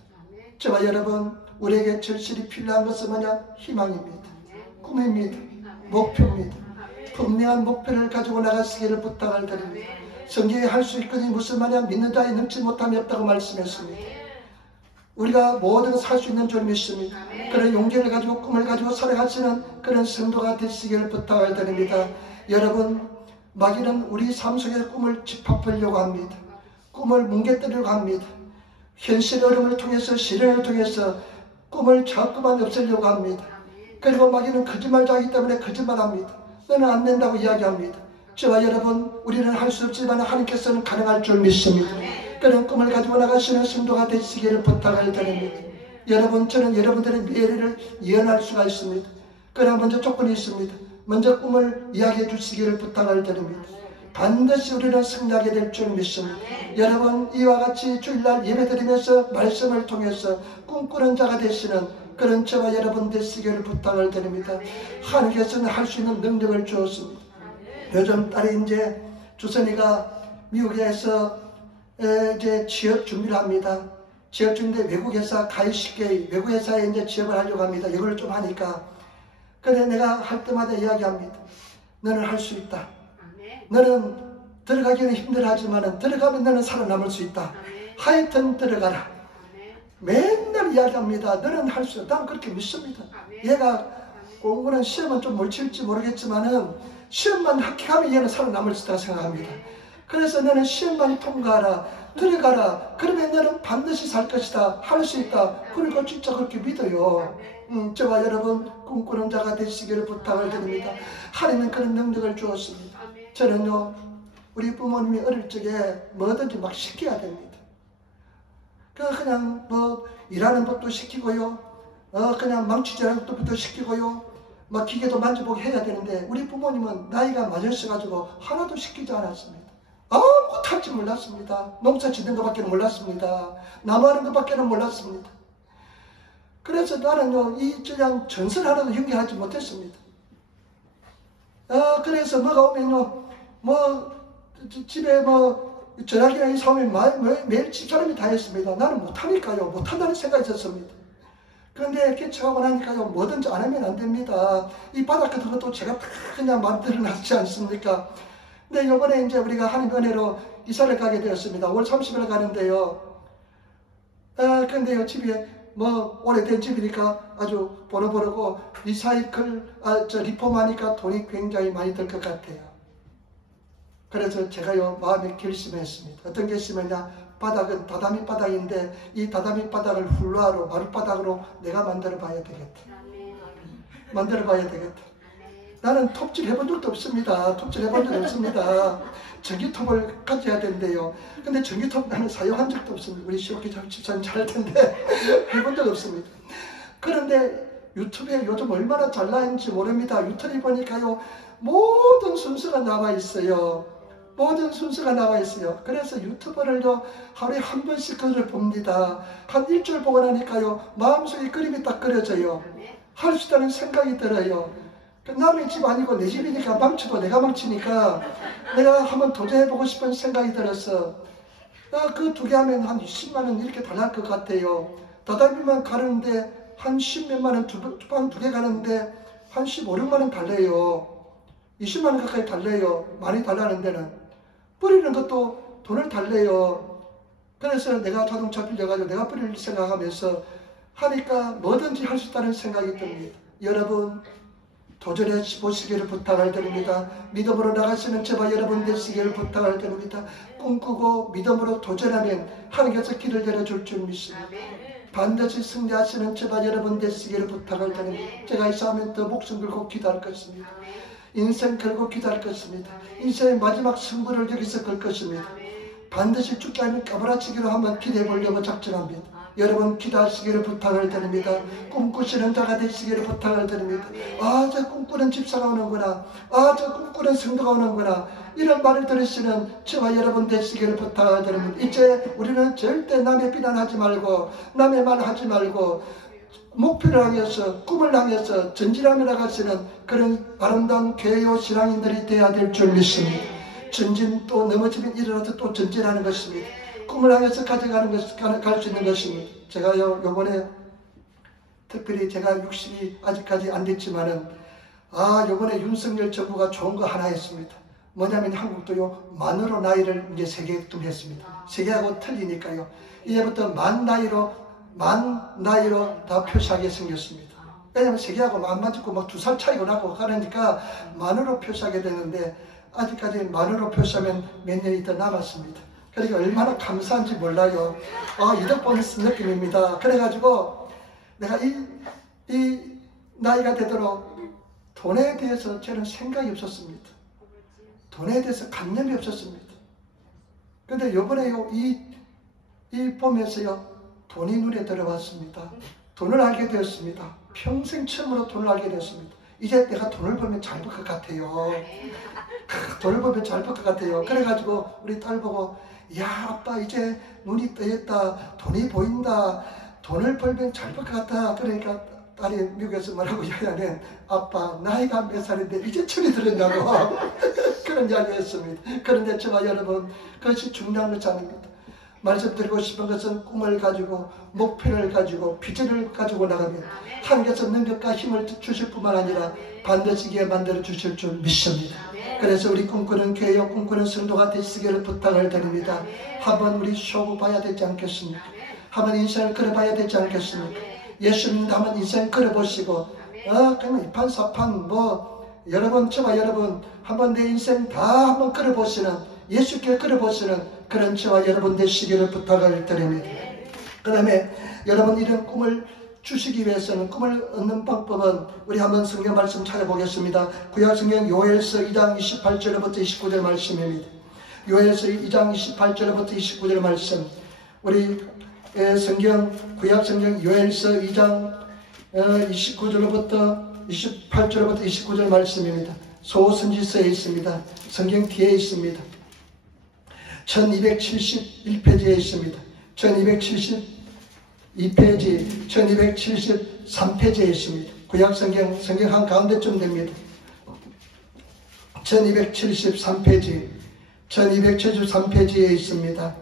저와 여러분, 우리에게 절실히 필요한 것은 뭐냐? 희망입니다. 꿈입니다. 목표입니다. 분명한 목표를 가지고 나가시기를 부탁을 드립니다. 성경에 할 수 있거니 무슨 말이야? 믿는 자에 넘지 못함이 없다고 말씀했습니다. 우리가 모든 것을 할 수 있는 줄 믿습니다. 그런 용기를 가지고 꿈을 가지고 살아가시는 그런 성도가 되시기를 부탁을 드립니다. 여러분, 마귀는 우리 삶 속에 꿈을 집합하려고 합니다. 꿈을 뭉개뜨리려고 합니다. 현실의 어려움을 통해서 시련을 통해서 꿈을 자꾸만 없애려고 합니다. 그리고 마귀는 거짓말자이기 때문에 거짓말합니다. 너는 안 된다고 이야기합니다. 저와 여러분, 우리는 할 수 없지만 하나님께서는 가능할 줄 믿습니다. 그런 꿈을 가지고 나가시는 성도가 되시기를 부탁을 드립니다. 여러분, 저는 여러분들의 미래를 예언할 수가 있습니다. 그러나 먼저 조건이 있습니다. 먼저 꿈을 이야기해 주시기를 부탁을 드립니다. 반드시 우리는 승리하게 될 줄 믿습니다. 여러분, 이와 같이 주일날 예배드리면서 말씀을 통해서 꿈꾸는 자가 되시는 그런 저와 여러분 되시기를 부탁을 드립니다. 하나님께서는 할 수 있는 능력을 주었습니다. 요즘 딸이 이제 주선이가 미국에서 이제 취업 준비를 합니다. 취업 준비인데 외국 회사 가입 쉽게 외국 회사에 이제 취업을 하려고 합니다. 이걸 좀 하니까. 근데 내가 할 때마다 이야기합니다. 너는 할 수 있다. 너는 들어가기는 힘들하지만 들어가면 너는 살아남을 수 있다. 하여튼 들어가라. 맨날 이야기합니다. 너는 할 수 있다. 난 그렇게 믿습니다. 얘가 공부는 시험은 좀 못 칠지 모르겠지만은 시험만 합격하면 얘는 살아남을 수 있다고 생각합니다. 그래서 너는 시험만 통과하라. 들어가라. 그러면 너는 반드시 살 것이다. 할 수 있다. 그러니까 진짜 그렇게 믿어요. 저와 여러분 꿈꾸는 자가 되시기를 부탁을 드립니다. 하나님은 그런 능력을 주었습니다. 저는요, 우리 부모님이 어릴 적에 뭐든지 막 시켜야 됩니다. 그냥 뭐 일하는 법도 시키고요, 그냥 망치질하는 것부터 시키고요, 막 기계도 만져보게 해야 되는데 우리 부모님은 나이가 많으셔가지고 하나도 시키지 않았습니다. 아무것도 할 줄 몰랐습니다. 농사 짓는 것밖에 몰랐습니다. 나무하는 것밖에 몰랐습니다. 그래서 나는요, 그냥 전설 하나도 연결하지 못했습니다. 그래서 뭐가 오면요, 집에 전화기나 사오면 매일 집사람이 다 했습니다. 나는 못하니까요. 못한다는 생각이 있었습니다. 그런데 이렇게 처하고 나니까요, 뭐든지 안 하면 안 됩니다. 이 바닥 같은 것도 제가 다 그냥 만들어 놨지 않습니까? 근데 요번에 이제 우리가 하나님 은혜로 이사를 가게 되었습니다. 5월 30일 가는데요. 그런데요, 집에 뭐 오래된 집이니까 아주 보러보르고 리사이클, 리폼하니까 돈이 굉장히 많이 들 것 같아요. 그래서 제가요, 마음에 결심했습니다. 어떤 결심이냐? 바닥은 다다미 바닥인데 이 다다미 바닥을 훌라로 마룻바닥으로 내가 만들어 봐야 되겠다. 만들어 봐야 되겠다. 나는 톱질 해본 적도 없습니다. 톱질 해본 적 없습니다. 전기톱을 가져야 된대요. 근데 전기톱 나는 사용한 적도 없습니다. 우리 시오키 집사님 잘할 텐데 해본 적 없습니다. 그런데 유튜브에 요즘 얼마나 잘 나있는지 모릅니다. 유튜브 보니까요, 모든 순서가 나와 있어요. 모든 순서가 나와 있어요. 그래서 유튜브를요, 하루에 한 번씩 그걸 봅니다. 한 일주일 보고 나니까요, 마음속에 그림이 딱 그려져요. 할 수 있다는 생각이 들어요. 남의 집 아니고 내 집이니까 망치고 내가 망치니까 내가 한번 도전해보고 싶은 생각이 들어서 그 두 개 하면 한 20만 원 이렇게 달랄 것 같아요. 다다미만 가는데 한 10몇만 원, 방 두 개 가는데 한 15, 16만 원 달래요. 20만 원 가까이 달래요. 많이 달라는 데는. 뿌리는 것도 돈을 달래요. 그래서 내가 자동차 빌려가지고 내가 뿌릴 생각하면서 하니까 뭐든지 할 수 있다는 생각이 듭니다. 여러분, 도전해 보시기를 부탁을 드립니다. 믿음으로 나가시는 저와 여러분 되시기를 부탁을 드립니다. 꿈꾸고 믿음으로 도전하면 하나님께서 길을 열어줄 줄 믿습니다. 반드시 승리하시는 저와 여러분 되시기를 부탁을 드립니다. 제가 이 싸움에 더 목숨 걸고 기도할 것입니다. 인생 걸고 기도할 것입니다. 인생의 마지막 승부를 여기서 걸 것입니다. 반드시 죽지 않으면 까무라치기로 한번 기대해 보려고 작정합니다. 여러분 기도하시기를 부탁을 드립니다. 꿈꾸시는 자가 되시기를 부탁을 드립니다. 저 꿈꾸는 집사가 오는구나. 저 꿈꾸는 성도가 오는구나. 이런 말을 들으시는 저와 여러분 되시기를 부탁을 드립니다. 이제 우리는 절대 남의 비난하지 말고 남의 말 하지 말고 목표를 향해서 꿈을 향해서 전진하며 나가시는 그런 아름다운 교회요 신앙인들이 되어야 될 줄 믿습니다. 전진 또 넘어지면 일어나서 또 전진하는 것입니다. 꿈을 향해서 가져가는 것, 갈 수 있는 것입니다. 제가요, 요번에 특별히 제가 60이 아직까지 안 됐지만은, 요번에 윤석열 정부가 좋은 거 하나 했습니다. 뭐냐면 한국도요, 만으로 나이를 이제 세계등했습니다. 세계하고 틀리니까요. 이제부터 만 나이로 다 표시하게 생겼습니다. 왜냐면 세계하고 안 맞고 막 2살 차이가 나고 그러니까 만으로 표시하게 되는데, 아직까지 만으로 표시하면 몇 년이 더 남았습니다. 그러니까 얼마나 감사한지 몰라요. 이득 보는 느낌입니다. 그래가지고 내가 이 나이가 되도록 돈에 대해서 저는 생각이 없었습니다. 돈에 대해서 관념이 없었습니다. 근데 요번에요, 이 보면서요, 돈이 눈에 들어왔습니다. 돈을 알게 되었습니다. 평생 처음으로 돈을 알게 되었습니다. 이제 내가 돈을 벌면 잘 벌 것 같아요. 돈을 벌면 잘 벌 것 같아요. 그래가지고 우리 딸 보고, 야, 아빠 이제 눈이 뜨였다. 돈이 보인다. 돈을 벌면 잘 벌 것 같다. 그러니까 딸이 미국에서 말하고 야야는 아빠 나이가 몇 살인데 이제 철이 들었냐고 그런 이야기 했습니다. 그런데 저와 여러분, 그것이 중요한 것이 아닙니다. 말씀드리고 싶은 것은 꿈을 가지고 목표를 가지고 비전을 가지고 나가면 하나님께서 능력과 힘을 주실 뿐만 아니라 반드시 이게 만들어 주실 줄 믿습니다. 그래서 우리 꿈꾸는 교회요, 꿈꾸는 성도가 되시기를 부탁을 드립니다. 한번 우리 쇼부 봐야 되지 않겠습니까? 한번 인생을 걸어봐야 되지 않겠습니까? 예수님도 한번 인생 걸어보시고 그러면 이판사판 여러분, 저와 여러분 한번 내 인생 다 한번 걸어보시는, 예수께 걸어보시는 그런 저와 여러분 되시기를 부탁을 드립니다. 그 다음에 여러분 이런 꿈을 주시기 위해서는, 꿈을 얻는 방법은 우리 한번 성경 말씀 찾아보겠습니다. 구약성경 요엘서 2장 28절부터 29절 말씀입니다. 요엘서 2장 28절부터 29절 말씀. 우리 구약성경 요엘서 2장 29절부터 28절부터 29절 말씀입니다. 소선지서에 있습니다. 성경 뒤에 있습니다. 1271페이지에 있습니다. 1272페이지, 1273페이지에 있습니다. 구약성경, 성경 한가운데쯤 됩니다. 1273페이지, 1273페이지에 있습니다.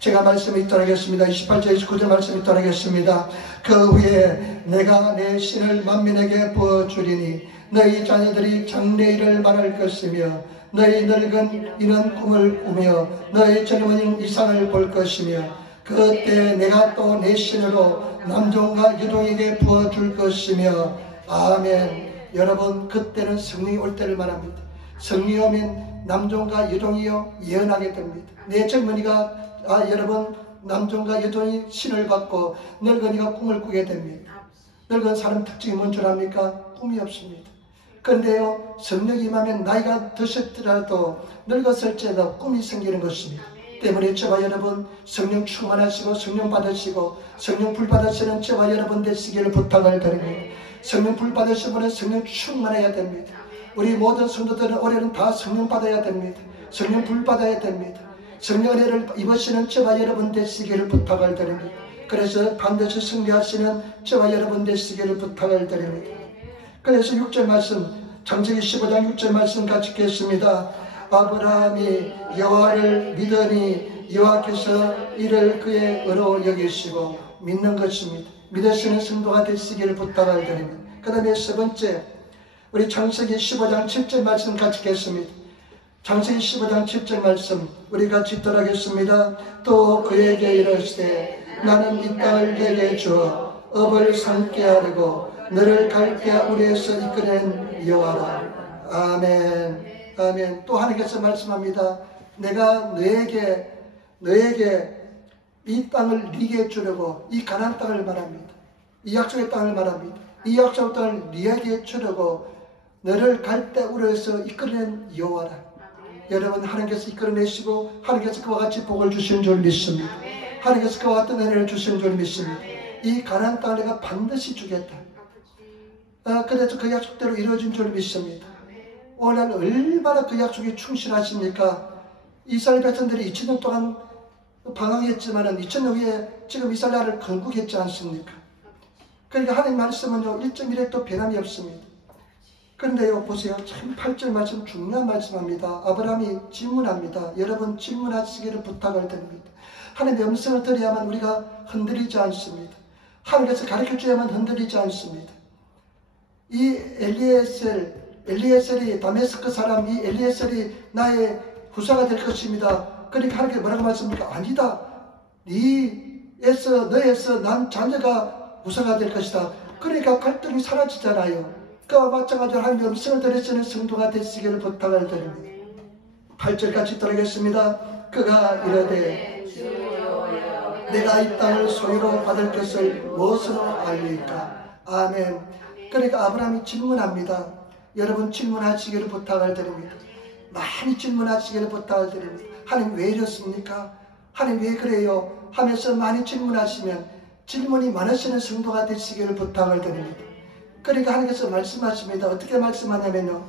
제가 말씀을 읽도록 하겠습니다. 28절 29절 말씀 읽도록 하겠습니다. 그 후에 내가 내 신을 만민에게 부어주리니 너희 자녀들이 장래일을 말할 것이며 너희 늙은 이는 꿈을 꾸며 너희 젊은이는 이상을 볼 것이며 그때 내가 또 내 신으로 남종과 여종에게 부어줄 것이며 아멘. 여러분, 그때는 성령이 올 때를 말합니다. 성령이 오면 남종과 여종이요 예언하게 됩니다. 내 젊은이가 여러분 남종과 여종이 신을 받고 늙은이가 꿈을 꾸게 됩니다. 늙은 사람 특징이 뭔 줄 압니까? 꿈이 없습니다. 그런데요, 성령이 임하면 나이가 드셨더라도 늙었을지라도 꿈이 생기는 것입니다. 때문에 저와 여러분 성령 충만하시고 성령 받으시고 성령 불 받으시는 저와 여러분 되시기를 부탁을 드립니다. 성령 불 받으신 분은 성령 충만해야 됩니다. 우리 모든 성도들은 올해는 다 성령 받아야 됩니다. 성령 불 받아야 됩니다. 성령 은혜를 입으시는 저와 여러분 되시기를 부탁을 드립니다. 그래서 반드시 승리하시는 저와 여러분 되시기를 부탁을 드립니다. 그래서 6절 말씀, 창세기 15장 6절 말씀 같이 읽겠습니다. 아브라함이 여호와를 믿으니 여호와께서 이를 그의 의로 여기시고 믿는 것입니다. 믿으시는 성도가 되시기를 부탁을 드립니다. 그 다음에 세 번째, 우리 창세기 15장 7절 말씀 같이 읽겠습니다. 창세기 15장 7절 말씀 우리 같이 읽도록 하겠습니다. 또 그에게 이르시되 나는 이 땅을 내게 주어 업을 삼게 하려고 너를 갈대아 우리에서 이끌어낸 여호와라. 아멘. 아멘. 또 하나님께서 말씀합니다. 내가 너에게 이 땅을 네게 주려고, 이 가나안 땅을 말합니다. 이 약속의 땅을 말합니다. 이 약속의 땅을 네게 주려고 너를 갈대아 우리에서 이끌어낸 여호와라. 여러분, 하나님께서 이끌어내시고 하나님께서 그와 같이 복을 주시는 줄 믿습니다. 하나님께서 그와 같은 은혜를 주시는 줄 믿습니다. 이 가나안 땅을 내가 반드시 주겠다. 그래서 그 약속대로 이루어진 줄 믿습니다. 오늘 얼마나 그 약속에 충실하십니까? 이스라엘 백성들이 2000년 동안 방황했지만 2000년 후에 지금 이스라엘 나라를 건국했지 않습니까? 그러니까 하나님 말씀은요 1.1핵도 변함이 없습니다. 그런데요, 보세요. 참 8절 말씀 중요한 말씀합니다. 아브라함이 질문합니다. 여러분 질문하시기를 부탁을 드립니다. 하나님의 음성을 들어야만 우리가 흔들리지 않습니다. 하나님께서 가르쳐줘야만 흔들리지 않습니다. 이 엘리에셀이 다메스크 사람, 이 엘리에셀이 나의 후사가 될 것입니다. 그러니까 하나님께서 뭐라고 말씀합니까? 아니다. 너에서 난 자녀가 후사가 될 것이다. 그러니까 갈등이 사라지잖아요. 그와 마찬가지로 하나님의 음성을 들으시는 성도가 되시기를 부탁을 드립니다. 8절 같이 들어가겠습니다. 그가 이르되 내가 이 땅을 소유로 받을 것을 무엇으로 알리까? 아멘. 그러니까 아브라함이 질문합니다. 여러분 질문하시기를 부탁을 드립니다. 많이 질문하시기를 부탁을 드립니다. 하나님 왜 이렇습니까? 하나님 왜 그래요? 하면서 많이 질문하시면 질문이 많으시는 성도가 되시기를 부탁을 드립니다. 그러니까 하나님께서 말씀하십니다. 어떻게 말씀하냐면요.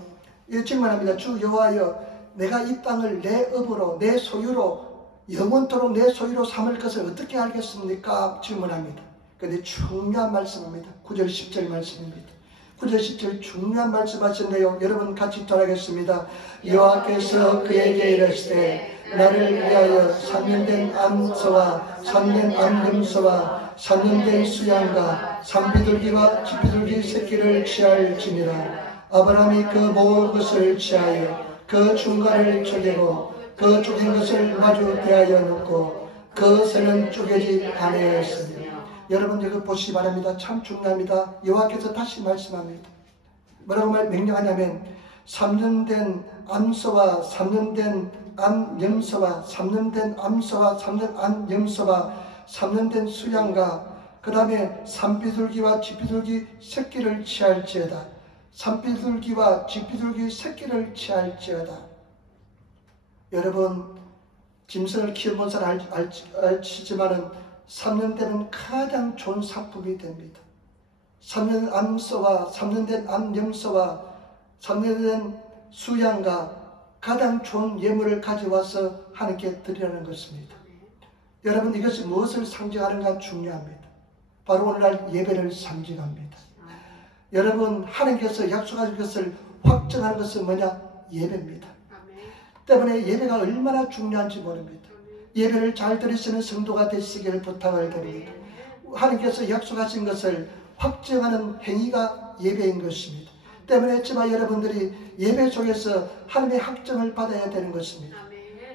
이 질문합니다. 주 여호와여, 내가 이 땅을 내 업으로, 내 소유로, 영원토록 내 소유로 삼을 것을 어떻게 알겠습니까? 질문합니다. 그런데 중요한 말씀입니다. 9절 10절 말씀입니다. 9절 10절 중요한 말씀 하신데요. 여러분 같이 따라하겠습니다. 여호와께서 그에게 이르시되 나를 위하여 3년된 암소와 3년 암염소와 3년된 수양과 산비둘기와 쥐비둘기 새끼를 취할지니라. 아브라함이 그 모은 것을 취하여 그 중간을 쪼개고 그 쪼갠 것을 마주 대하여 놓고 그 새는 쪼개지 아니하였으니. 여러분 이거 보시기 바랍니다. 참 중요합니다. 여호와께서 다시 말씀합니다. 뭐라고 명령하냐면 3년 된 암소와 3년 된 암염소와 3년 된 암소와 3년 암염소와 3년 된 수양과 그 다음에 산비둘기와 쥐비둘기 새끼를 취할지어다. 산비둘기와 쥐비둘기 새끼를 취할지어다. 여러분 짐승을 키워본 사람 알지만은 3년 되면 가장 좋은 상품이 됩니다. 3년 암소와 3년 된 암염소와 3년 된 수양과 가장 좋은 예물을 가져와서 하나님께 드리라는 것입니다. 여러분 이것이 무엇을 상징하는가 중요합니다. 바로 오늘날 예배를 상징합니다. 여러분 하나님께서 약속하신 것을 확정하는 것은 뭐냐? 예배입니다. 때문에 예배가 얼마나 중요한지 모릅니다. 예배를 잘 드리시는 성도가 되시기를 부탁을 드립니다. 하나님께서 약속하신 것을 확증하는 행위가 예배인 것입니다. 때문에 저와 여러분들이 예배 속에서 하나님의 확증을 받아야 되는 것입니다.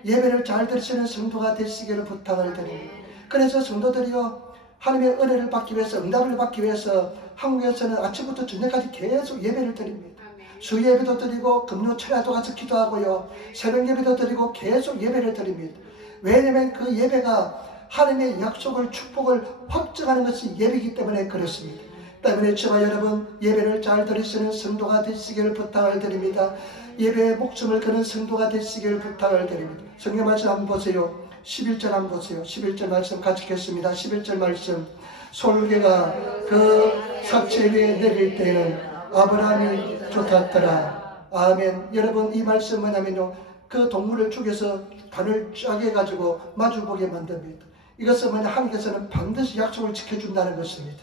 예배를 잘 드리시는 성도가 되시기를 부탁을 드립니다. 그래서 성도들이요, 하나님의 은혜를 받기 위해서, 응답을 받기 위해서 한국에서는 아침부터 저녁까지 계속 예배를 드립니다. 수예배도 드리고 금요 철야도 가서 기도하고요, 새벽 예배도 드리고 계속 예배를 드립니다. 왜냐하면 그 예배가 하나님의 약속을, 축복을 확증하는 것이 예배이기 때문에 그렇습니다. 때문에 저와 여러분, 예배를 잘 드리시는 성도가 되시기를 부탁을 드립니다. 예배에 목숨을 거는 성도가 되시기를 부탁을 드립니다. 성경 말씀 한번 보세요. 11절 한번 보세요. 11절 말씀 같이 읽겠습니다. 11절 말씀. 솔개가 그 사체 위에 내릴 때는 아브라함이 쫓았더라. 아멘. 여러분, 이 말씀 뭐냐면요, 그 동물을 죽여서 간을 짜게 해가지고 마주보게 만듭니다. 이것은 뭐냐, 하나님께서는 반드시 약속을 지켜준다는 것입니다.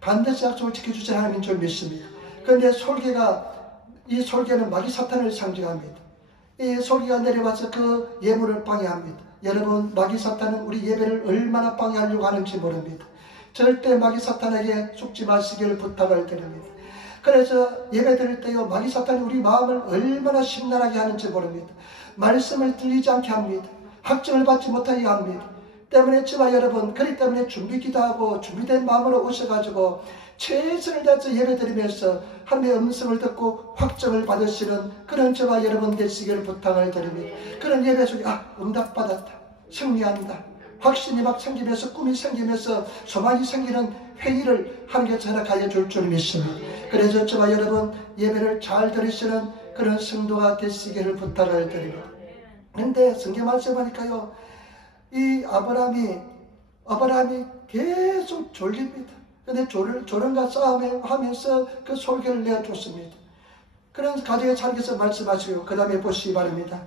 반드시 약속을 지켜주신 하나님인 줄 믿습니다. 그런데 이 솔개는 마귀 사탄을 상징합니다. 이 솔개가 내려와서 그 예물을 방해합니다. 여러분, 마귀 사탄은 우리 예배를 얼마나 방해하려고 하는지 모릅니다. 절대 마귀 사탄에게 속지 마시기를 부탁을 드립니다. 그래서 예배 드릴 때요, 마귀 사탄이 우리 마음을 얼마나 심란하게 하는지 모릅니다. 말씀을 들리지 않게 합니다. 확증을 받지 못하게 합니다. 때문에 저와 여러분, 그렇기 때문에 준비 기도하고 준비된 마음으로 오셔가지고 최선을 다해서 예배 드리면서 하나님의 음성을 듣고 확정을 받으시는 그런 저와 여러분 되시기를 부탁을 드립니다. 그런 예배 속에 응답받았다, 승리한다, 확신이 막 생기면서, 꿈이 생기면서 소망이 생기는 회의를 하나님께서 허락하여 줄 줄 믿습니다. 그래서 저와 여러분, 예배를 잘 드리시는 그런 성도가 되시기를 부탁을 드립니다. 그런데 성경 말씀 보니까요, 이 아브라함이 계속 졸립니다. 근데 조른과 싸움하면서 그 솔개를 내어줬습니다. 그런 가정의 하나님께서 말씀하시고, 그 다음에 보시기 바랍니다.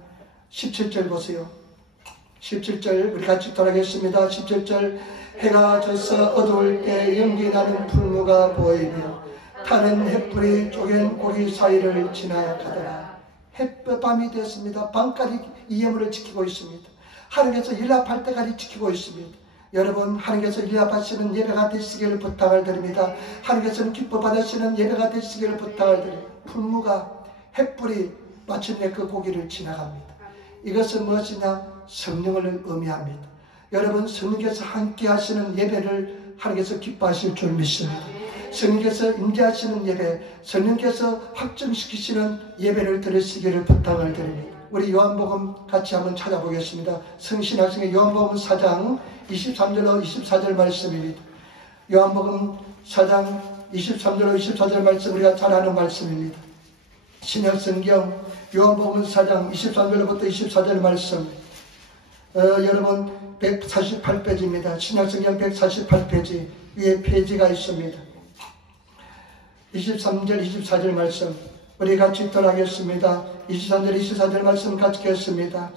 17절 보세요. 17절 우리 같이 돌아가겠습니다. 17절. 해가 져서 어두울 때 연기 나는 풀무가 보이며 타는 햇불이 쪼갠 고리 사이를 지나가더라. 밤이 되었습니다. 밤까지 이 예물을 지키고 있습니다. 하나님께서 일합할 때까지 지키고 있습니다. 여러분, 하나님께서 일합하시는 예배가 되시기를 부탁을 드립니다. 하나님께서는 기뻐 받으시는 예배가 되시기를 부탁을 드립니다. 풀무가, 햇불이 마침내 그 고기를 지나갑니다. 이것은 무엇이냐? 성령을 의미합니다. 여러분, 성령께서 함께 하시는 예배를 하나님께서 기뻐하실 줄 믿습니다. 성령께서 임재하시는 예배, 성령께서 확정시키시는 예배를 드리시기를 부탁을 드립니다. 우리 요한복음 같이 한번 찾아보겠습니다. 성신학생의 요한복음 4장 23절로 24절 말씀입니다. 요한복음 4장 23절로 24절 말씀, 우리가 잘 아는 말씀입니다. 신약성경 요한복음 4장 23절부터 24절 말씀, 여러분 148페이지입니다. 신약성경 148페이지 위에 페이지가 있습니다. 23절 24절 말씀 우리 같이 읽도록 하겠습니다. 23절 24절 말씀 같이 읽겠습니다.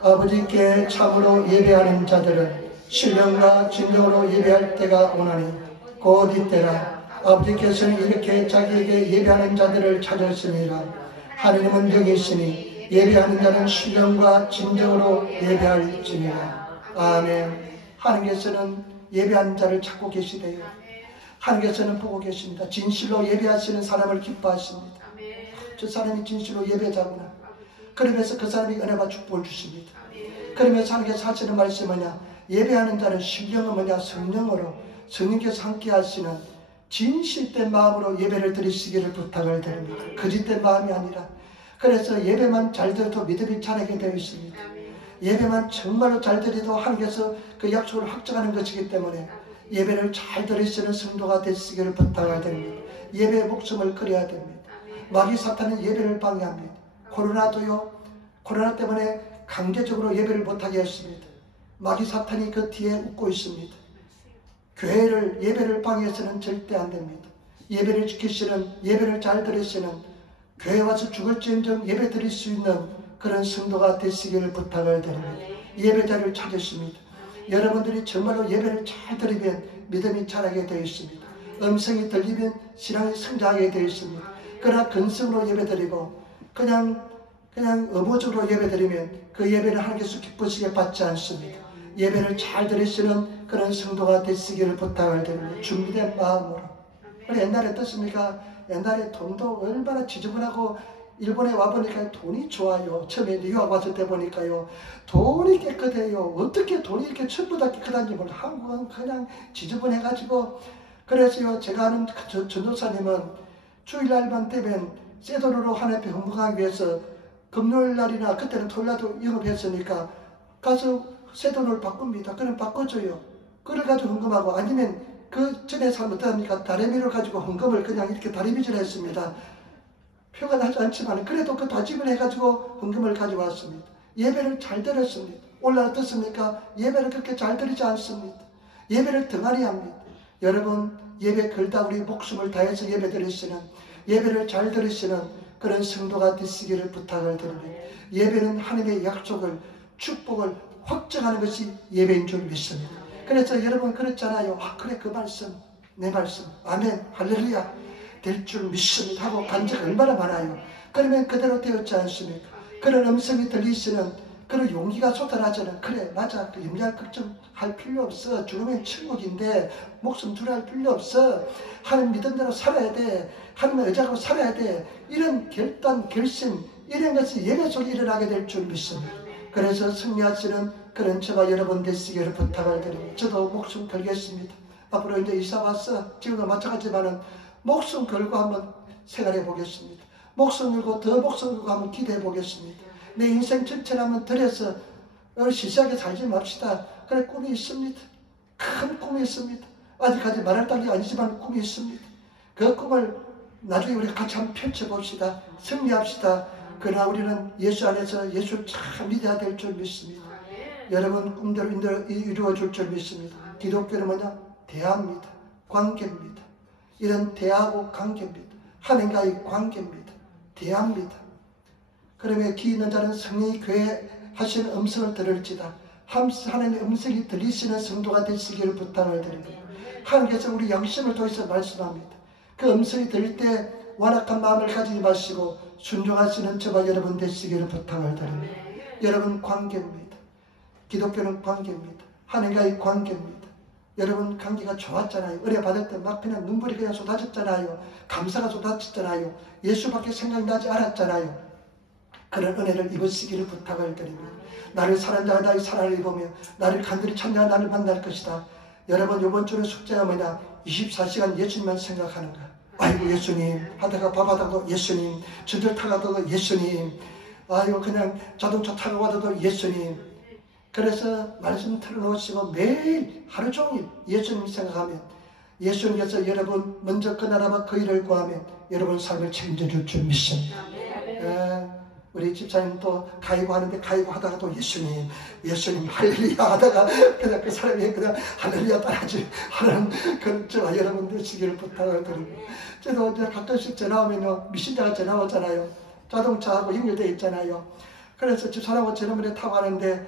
아버지께 참으로 예배하는 자들은 신령과 진정으로 예배할 때가 오나니 곧 이때라. 아버지께서는 이렇게 자기에게 예배하는 자들을 찾았으니라. 하느님은 여기 있으니 예배하는 자는 신령과 진정으로 예배할지니라. 아멘. 하느님께서는 예배하는 자를 찾고 계시대요. 하느님께서는 보고 계십니다. 진실로 예배하시는 사람을 기뻐하십니다. 저 사람이 진실로 예배자구나. 그러면서 그 사람이 은혜와 축복을 주십니다. 그러면서 하나님께서 하시는 말씀이 뭐냐? 예배하는 자는 신령은 뭐냐? 성령으로, 성령께서 함께 하시는 진실된 마음으로 예배를 드리시기를 부탁을 드립니다. 거짓된 마음이 아니라. 그래서 예배만 잘 드려도 믿음이 자라게 되어 있습니다. 예배만 정말로 잘 드려도 하나님께서 그 약속을 확정하는 것이기 때문에 예배를 잘 드리시는 성도가 되시기를 부탁을 드립니다. 예배의 목숨을 걸어야 됩니다. 마귀 사탄은 예배를 방해합니다. 코로나도요, 코로나 때문에 강제적으로 예배를 못하게 했습니다. 마귀 사탄이 그 뒤에 웃고 있습니다. 교회를, 예배를 방해해서는 절대 안 됩니다. 예배를 지키시는, 예배를 잘 드리시는, 교회 와서 죽을지언정 예배 드릴 수 있는 그런 성도가 되시기를 부탁을 드립니다. 예배자를 찾으십니다. 여러분들이 정말로 예배를 잘 드리면 믿음이 자라게 되어 있습니다. 음성이 들리면 신앙이 성장하게 되어 있습니다. 그러나 근성으로 예배드리고 그냥 의무적으로 예배드리면 그 예배는 하나님께서 기쁘시게 받지 않습니다. 예배를 잘 들으시는 그런 성도가 되시기를 부탁을 드립니다. 준비된 마음으로. 우리 옛날에 어떻습니까? 옛날에 돈도 얼마나 지저분하고 일본에 와보니까 돈이 좋아요. 처음에 유학 왔을 때 보니까요. 돈이 깨끗해요. 어떻게 돈이 이렇게 전부 다 깨끗한지 몰라. 한국은 그냥 지저분해가지고. 그래서요, 제가 아는 전도사님은 주일날만 되면 새 돈으로 하나님께 헌금하기 위해서 금요일날이나 그때는 토요일날도 영업했으니까 가서 새 돈을 바꿉니다. 그럼 바꿔줘요. 그걸 가지고 헌금하고, 아니면 그 전에 사람 어떡합니까? 다리미를 가지고 헌금을 그냥 이렇게 다리미질 했습니다. 표가 나지 않지만 그래도 그 다짐을 해가지고 헌금을 가져왔습니다. 예배를 잘 들었습니다. 오늘 어떻습니까? 예배를 그렇게 잘 들리지 않습니다. 예배를 등한히 합니다. 여러분, 예배 걸다 우리 목숨을 다해서 예배 드리시는, 예배를 잘 들으시는 그런 성도가 되시기를 부탁을 드립니다. 예배는 하나님의 약속을, 축복을 확정하는 것이 예배인 줄 믿습니다. 그래서 여러분 그랬잖아요. 아, 그래, 그 말씀, 내 말씀, 아멘, 할렐루야 될 줄 믿습니다 하고 간 적 얼마나 많아요. 그러면 그대로 되었지 않습니까? 그런 음성이 들리시는 그런 용기가 솟아나잖아요. 그래, 맞아, 그 염려할 걱정할 필요 없어. 죽으면 천국인데 목숨 두려할 필요 없어. 하나님 믿음대로 살아야 돼. 하나님의 의지하고 살아야 돼. 이런 결단, 결심, 이런 것이 예배 속에 일어나게 될 줄 믿습니다. 그래서 승리하시는 그런 저와 여러분 되시기를 부탁을 드립니다. 저도 목숨 걸겠습니다. 앞으로 이제 이사 왔어. 지금도 마찬가지지만은 목숨 걸고 한번 생활해 보겠습니다. 목숨 걸고 더 목숨 걸고 한번 기도해 보겠습니다. 내 인생 전체를 한번 들여서 시시하게 살지 맙시다. 그래, 꿈이 있습니다. 큰 꿈이 있습니다. 아직까지 말할 단계 아니지만 꿈이 있습니다. 그 꿈을 나중에 우리 같이 한번 펼쳐봅시다. 승리합시다. 그러나 우리는 예수 안에서 예수를 참 믿어야 될 줄 믿습니다. 여러분 꿈대로 이루어질 줄 믿습니다. 기독교는 뭐냐? 대화입니다. 관계입니다. 이런 대화하고 관계입니다. 하나님과의 관계입니다. 대화입니다. 그러면 귀 있는 자는 성령이 교회 하시는 음성을 들을지다. 하나님의 음성이 들리시는 성도가 되시기를 부탁을 드립니다. 하나님께서 우리 영심을 통해서 말씀합니다. 그 음성이 들릴 때 완악한 마음을 가지지 마시고 순종하시는 저와 여러분 되시기를 부탁을 드립니다. 여러분 관계입니다. 기독교는 관계입니다. 하나님과의 관계입니다. 여러분 관계가 좋았잖아요. 은혜 받을 때 막 그냥 눈물이 그냥 쏟아졌잖아요. 감사가 쏟아졌잖아요. 예수밖에 생각이 나지 않았잖아요. 그런 은혜를 입으시기를 부탁을 드립니다. 나를 사랑하는 자가 나의 사랑을 입으며 나를 간절히 찾는 나를 만날 것이다. 여러분 이번 주는 숙제가 뭐냐? 24시간 예수님만 생각하는 거야. 아이고 예수님 하다가 밥 하다가 예수님, 전철 타가도 예수님, 아이고 그냥 자동차 타고 가도 예수님. 그래서 말씀 틀어놓으시고 매일 하루 종일 예수님 생각하면 예수님께서 여러분 먼저 그 나라와 그 일을 구하면 여러분 삶을 책임져 줄 믿습니다. 우리 집사님도 가이고 하는데 가이고 하다가도 예수님, 예수님 할렐루야 하다가 그냥 그 사람이 그냥 할렐루야 따라하지 하는 그런 저와 여러분 되시기를 부탁을 드립니다. 저도 이제 가끔씩 전화 오면요, 미신자가 전화 오잖아요. 자동차하고 연결되어 있잖아요. 그래서 집사람하고 전화문에 타고 가는데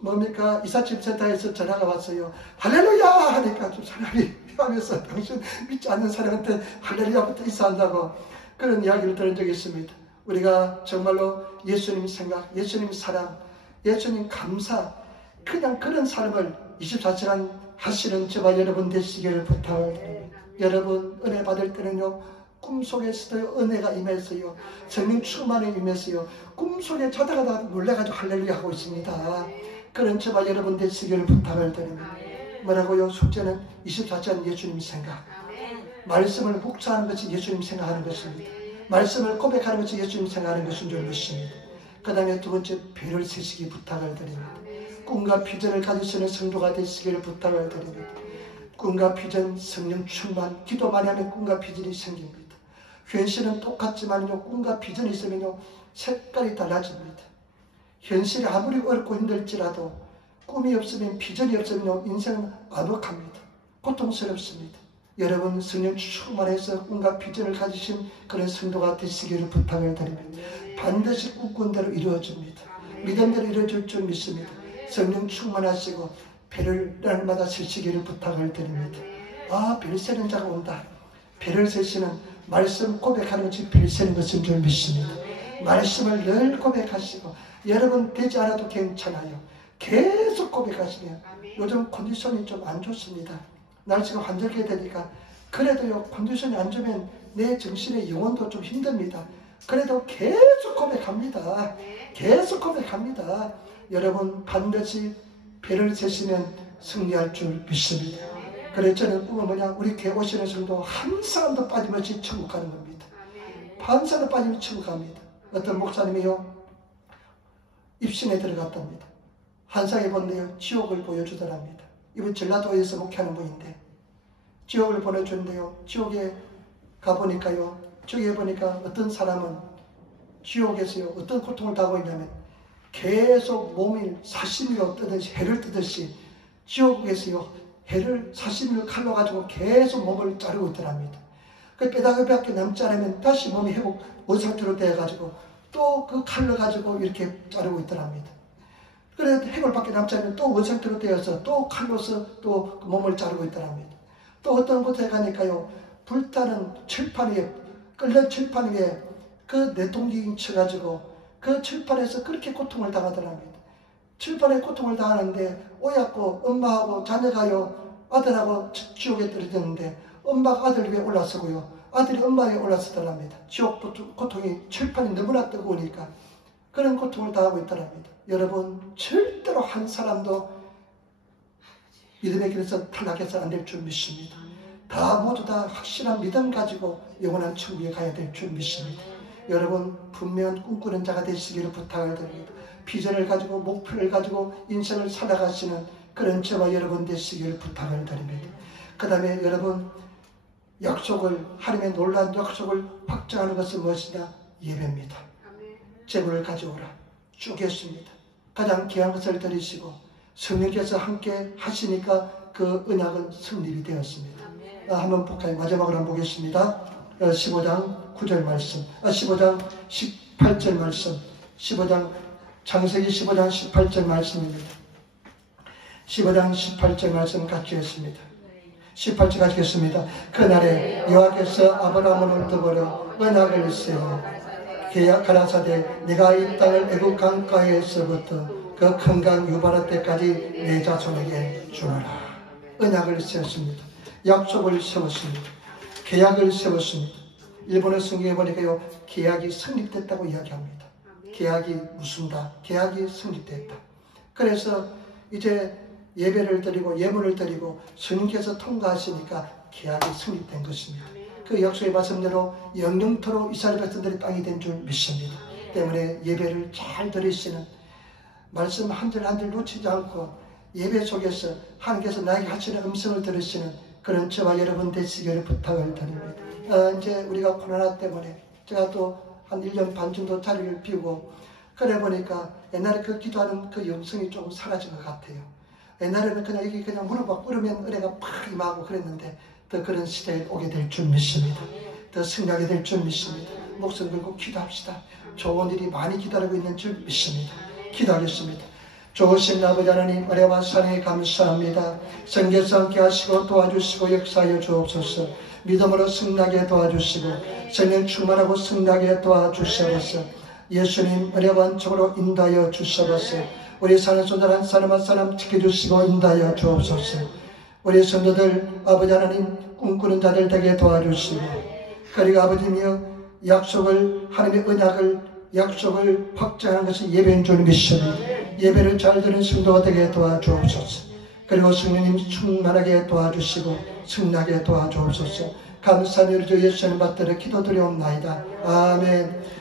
뭡니까 이삿짐 센터에서 전화가 왔어요. 할렐루야 하니까 좀 사람이 하면서 당신 믿지 않는 사람한테 할렐루야부터 인사한다고 그런 이야기를 들은 적이 있습니다. 우리가 정말로 예수님 생각, 예수님 사랑, 예수님 감사, 그냥 그런 삶을 24시간 하시는 저와 여러분 되시기를 부탁을 드립니다. 여러분 은혜 받을 때는요, 꿈속에서도 은혜가 임했어요. 성령 충만에 임했어요. 꿈속에 자다가 놀래가지고 할렐루야 하고 있습니다. 그런 저와 여러분 되시기를 부탁을 드립니다. 뭐라고요? 숙제는 24시간 예수님 생각. 말씀을 묵상하는 것이 예수님 생각하는 것입니다. 말씀을 고백하는 것이 예수님 생각하는 것인 줄 믿습니다. 그 다음에 두 번째, 배를 세시기 부탁을 드립니다. 꿈과 비전을 가지시는 성도가 되시기를 부탁을 드립니다. 꿈과 비전, 성령 충만, 기도 많이 하면 꿈과 비전이 생깁니다. 현실은 똑같지만요, 꿈과 비전이 있으면요, 색깔이 달라집니다. 현실이 아무리 어렵고 힘들지라도 꿈이 없으면, 비전이 없으면 인생은 암흑합니다. 고통스럽습니다. 여러분 성령 충만해서 꿈과 비전을 가지신 그런 성도가 되시기를 부탁을 드립니다. 반드시 꿈꾼 대로 이루어집니다. 믿음대로 이루어질 줄 믿습니다. 성령 충만하시고 배를 날마다 세시기를 부탁을 드립니다. 아, 별 세는 자가 온다. 배를 세시는 말씀 고백하는 것이 별 세는 것인 줄 믿습니다. 말씀을 늘 고백하시고 여러분 되지 않아도 괜찮아요. 계속 고백하시면 요즘 컨디션이 좀 안 좋습니다. 날씨가 환절기가 되니까 그래도요 컨디션이 안 좋으면 내 정신의 영혼도 좀 힘듭니다. 그래도 계속 고백합니다. 계속 고백합니다. 여러분 반드시 배를 세시면 승리할 줄 믿습니다. 그래서 저는 꿈은 뭐냐, 우리 교회 오시는 성도 한 사람도 빠짐없이 천국 가는 겁니다. 한 사람도 빠짐없이 천국 갑니다. 어떤 목사님이요 입신에 들어갔답니다. 환상에 본데요 지옥을 보여주더랍니다. 이분 전라도에서 목회하는 분인데 지옥을 보내주는데요 지옥에 가보니까요 지옥에 보니까 어떤 사람은 지옥에서요 어떤 고통을 당하고 있냐면 계속 몸이 사시미로 뜨듯이 해를 뜨듯이 지옥에서요 해를 사시미로 칼로 가지고 계속 몸을 자르고 있더랍니다. 그 뼈다귀밖에 남지 않으면 다시 몸이 회복 원상태로 되어가지고 또 그 칼로 가지고 이렇게 자르고 있더랍니다. 그래서 해골밖에 남지 않으면 또 원상태로 되어서 또 칼로서 또 몸을 자르고 있더랍니다. 또 어떤 곳에 가니까요 불타는 철판 위에 끓는 철판 위에 그 내동기 쳐가지고 그 철판에서 그렇게 고통을 당하더랍니다. 철판에 고통을 당하는데 오약고 엄마하고 자녀가요 아들하고 지옥에 떨어졌는데 엄마가 아들 위에 올라서고요 아들이 엄마 위에 올라서더랍니다. 지옥 고통이 철판이 너무나 뜨거우니까 그런 고통을 당하고 있더랍니다. 여러분 절대로 한 사람도 믿음의 길에서 탈락해서 안 될 줄 믿습니다. 다 모두 다 확실한 믿음 가지고 영원한 천국에 가야 될 줄 믿습니다. 여러분 분명한 꿈꾸는 자가 되시기를 부탁을 드립니다. 비전을 가지고 목표를 가지고 인생을 살아가시는 그런 저와 여러분 되시기를 부탁을 드립니다. 그 다음에 여러분 약속을 하나님의 놀라운 약속을 확정하는 것은 무엇이냐? 예배입니다. 재물을 가져오라 쭉 했습니다. 가장 귀한 것을 드리시고 성령께서 함께 하시니까 그 언약은 성립이 되었습니다. 한번 볼까요? 마지막으로 한번 보겠습니다. 15장 9절 말씀, 15장 18절 말씀, 15장 창세기 15장 18절 말씀입니다. 15장 18절 말씀 같이 했습니다. 18절 같이 했습니다. 그날에 여호와께서 아브라함을 떠버려 언약을 세워 가라사대 내가 이 땅을 애굽 강가에서부터 그 큰 강 유바라 때까지 내 자손에게 주노라. 언약을 세웠습니다. 약속을 세웠습니다. 계약을 세웠습니다. 일본어 성경에 보니까요 계약이 성립됐다고 이야기합니다. 계약이 무슨다. 계약이 성립됐다. 그래서 이제 예배를 드리고 예물을 드리고 주님께서 통과하시니까 계약이 성립된 것입니다. 그 약속의 말씀대로 영영토로 이스라엘 백성들의 땅이 된 줄 믿습니다. 때문에 예배를 잘 드리시는 말씀 한 줄 한 줄 놓치지 않고 예배 속에서 하나님께서 나에게 하시는 음성을 들으시는 그런 저와 여러분 되시기를 부탁을 드립니다. 이제 우리가 코로나 때문에 제가 또 한 1년 반 정도 자리를 비우고 그래 보니까 옛날에 그 기도하는 그 영성이 조금 사라진 것 같아요. 옛날에는 그냥 이게 그냥 물어봐 뿌르면 은혜가 팍 임하고 그랬는데 더 그런 시대에 오게 될 줄 믿습니다. 더 승리하게 될 줄 믿습니다. 목숨 걸고 기도합시다. 좋은 일이 많이 기다리고 있는 줄 믿습니다. 기도하겠습니다. 좋으신 아버지 하나님 은혜와 사랑에 감사합니다. 성결서 함께 하시고 도와주시고 역사하여 주옵소서. 믿음으로 승리하게 도와주시고 성령 충만하고 승리하게 도와주시옵소서. 예수님 은혜와 원칙으로 인도하여 주시옵소서. 우리 사는 손들 한 사람 한 사람 지켜주시고 인도하여 주옵소서. 우리 성도들 아버지 하나님 꿈꾸는 자들 되게 도와주시고 그리고 아버지며 약속을 하나님의 언약을 약속을 확정하는 것이 예배인 줄 믿습니다. 예배를 잘 드는 성도가 되게 도와주옵소서. 그리고 성령님 충만하게 도와주시고 승리하게 도와주옵소서. 감사하며 주 예수님 받들어 기도드리옵나이다. 아멘.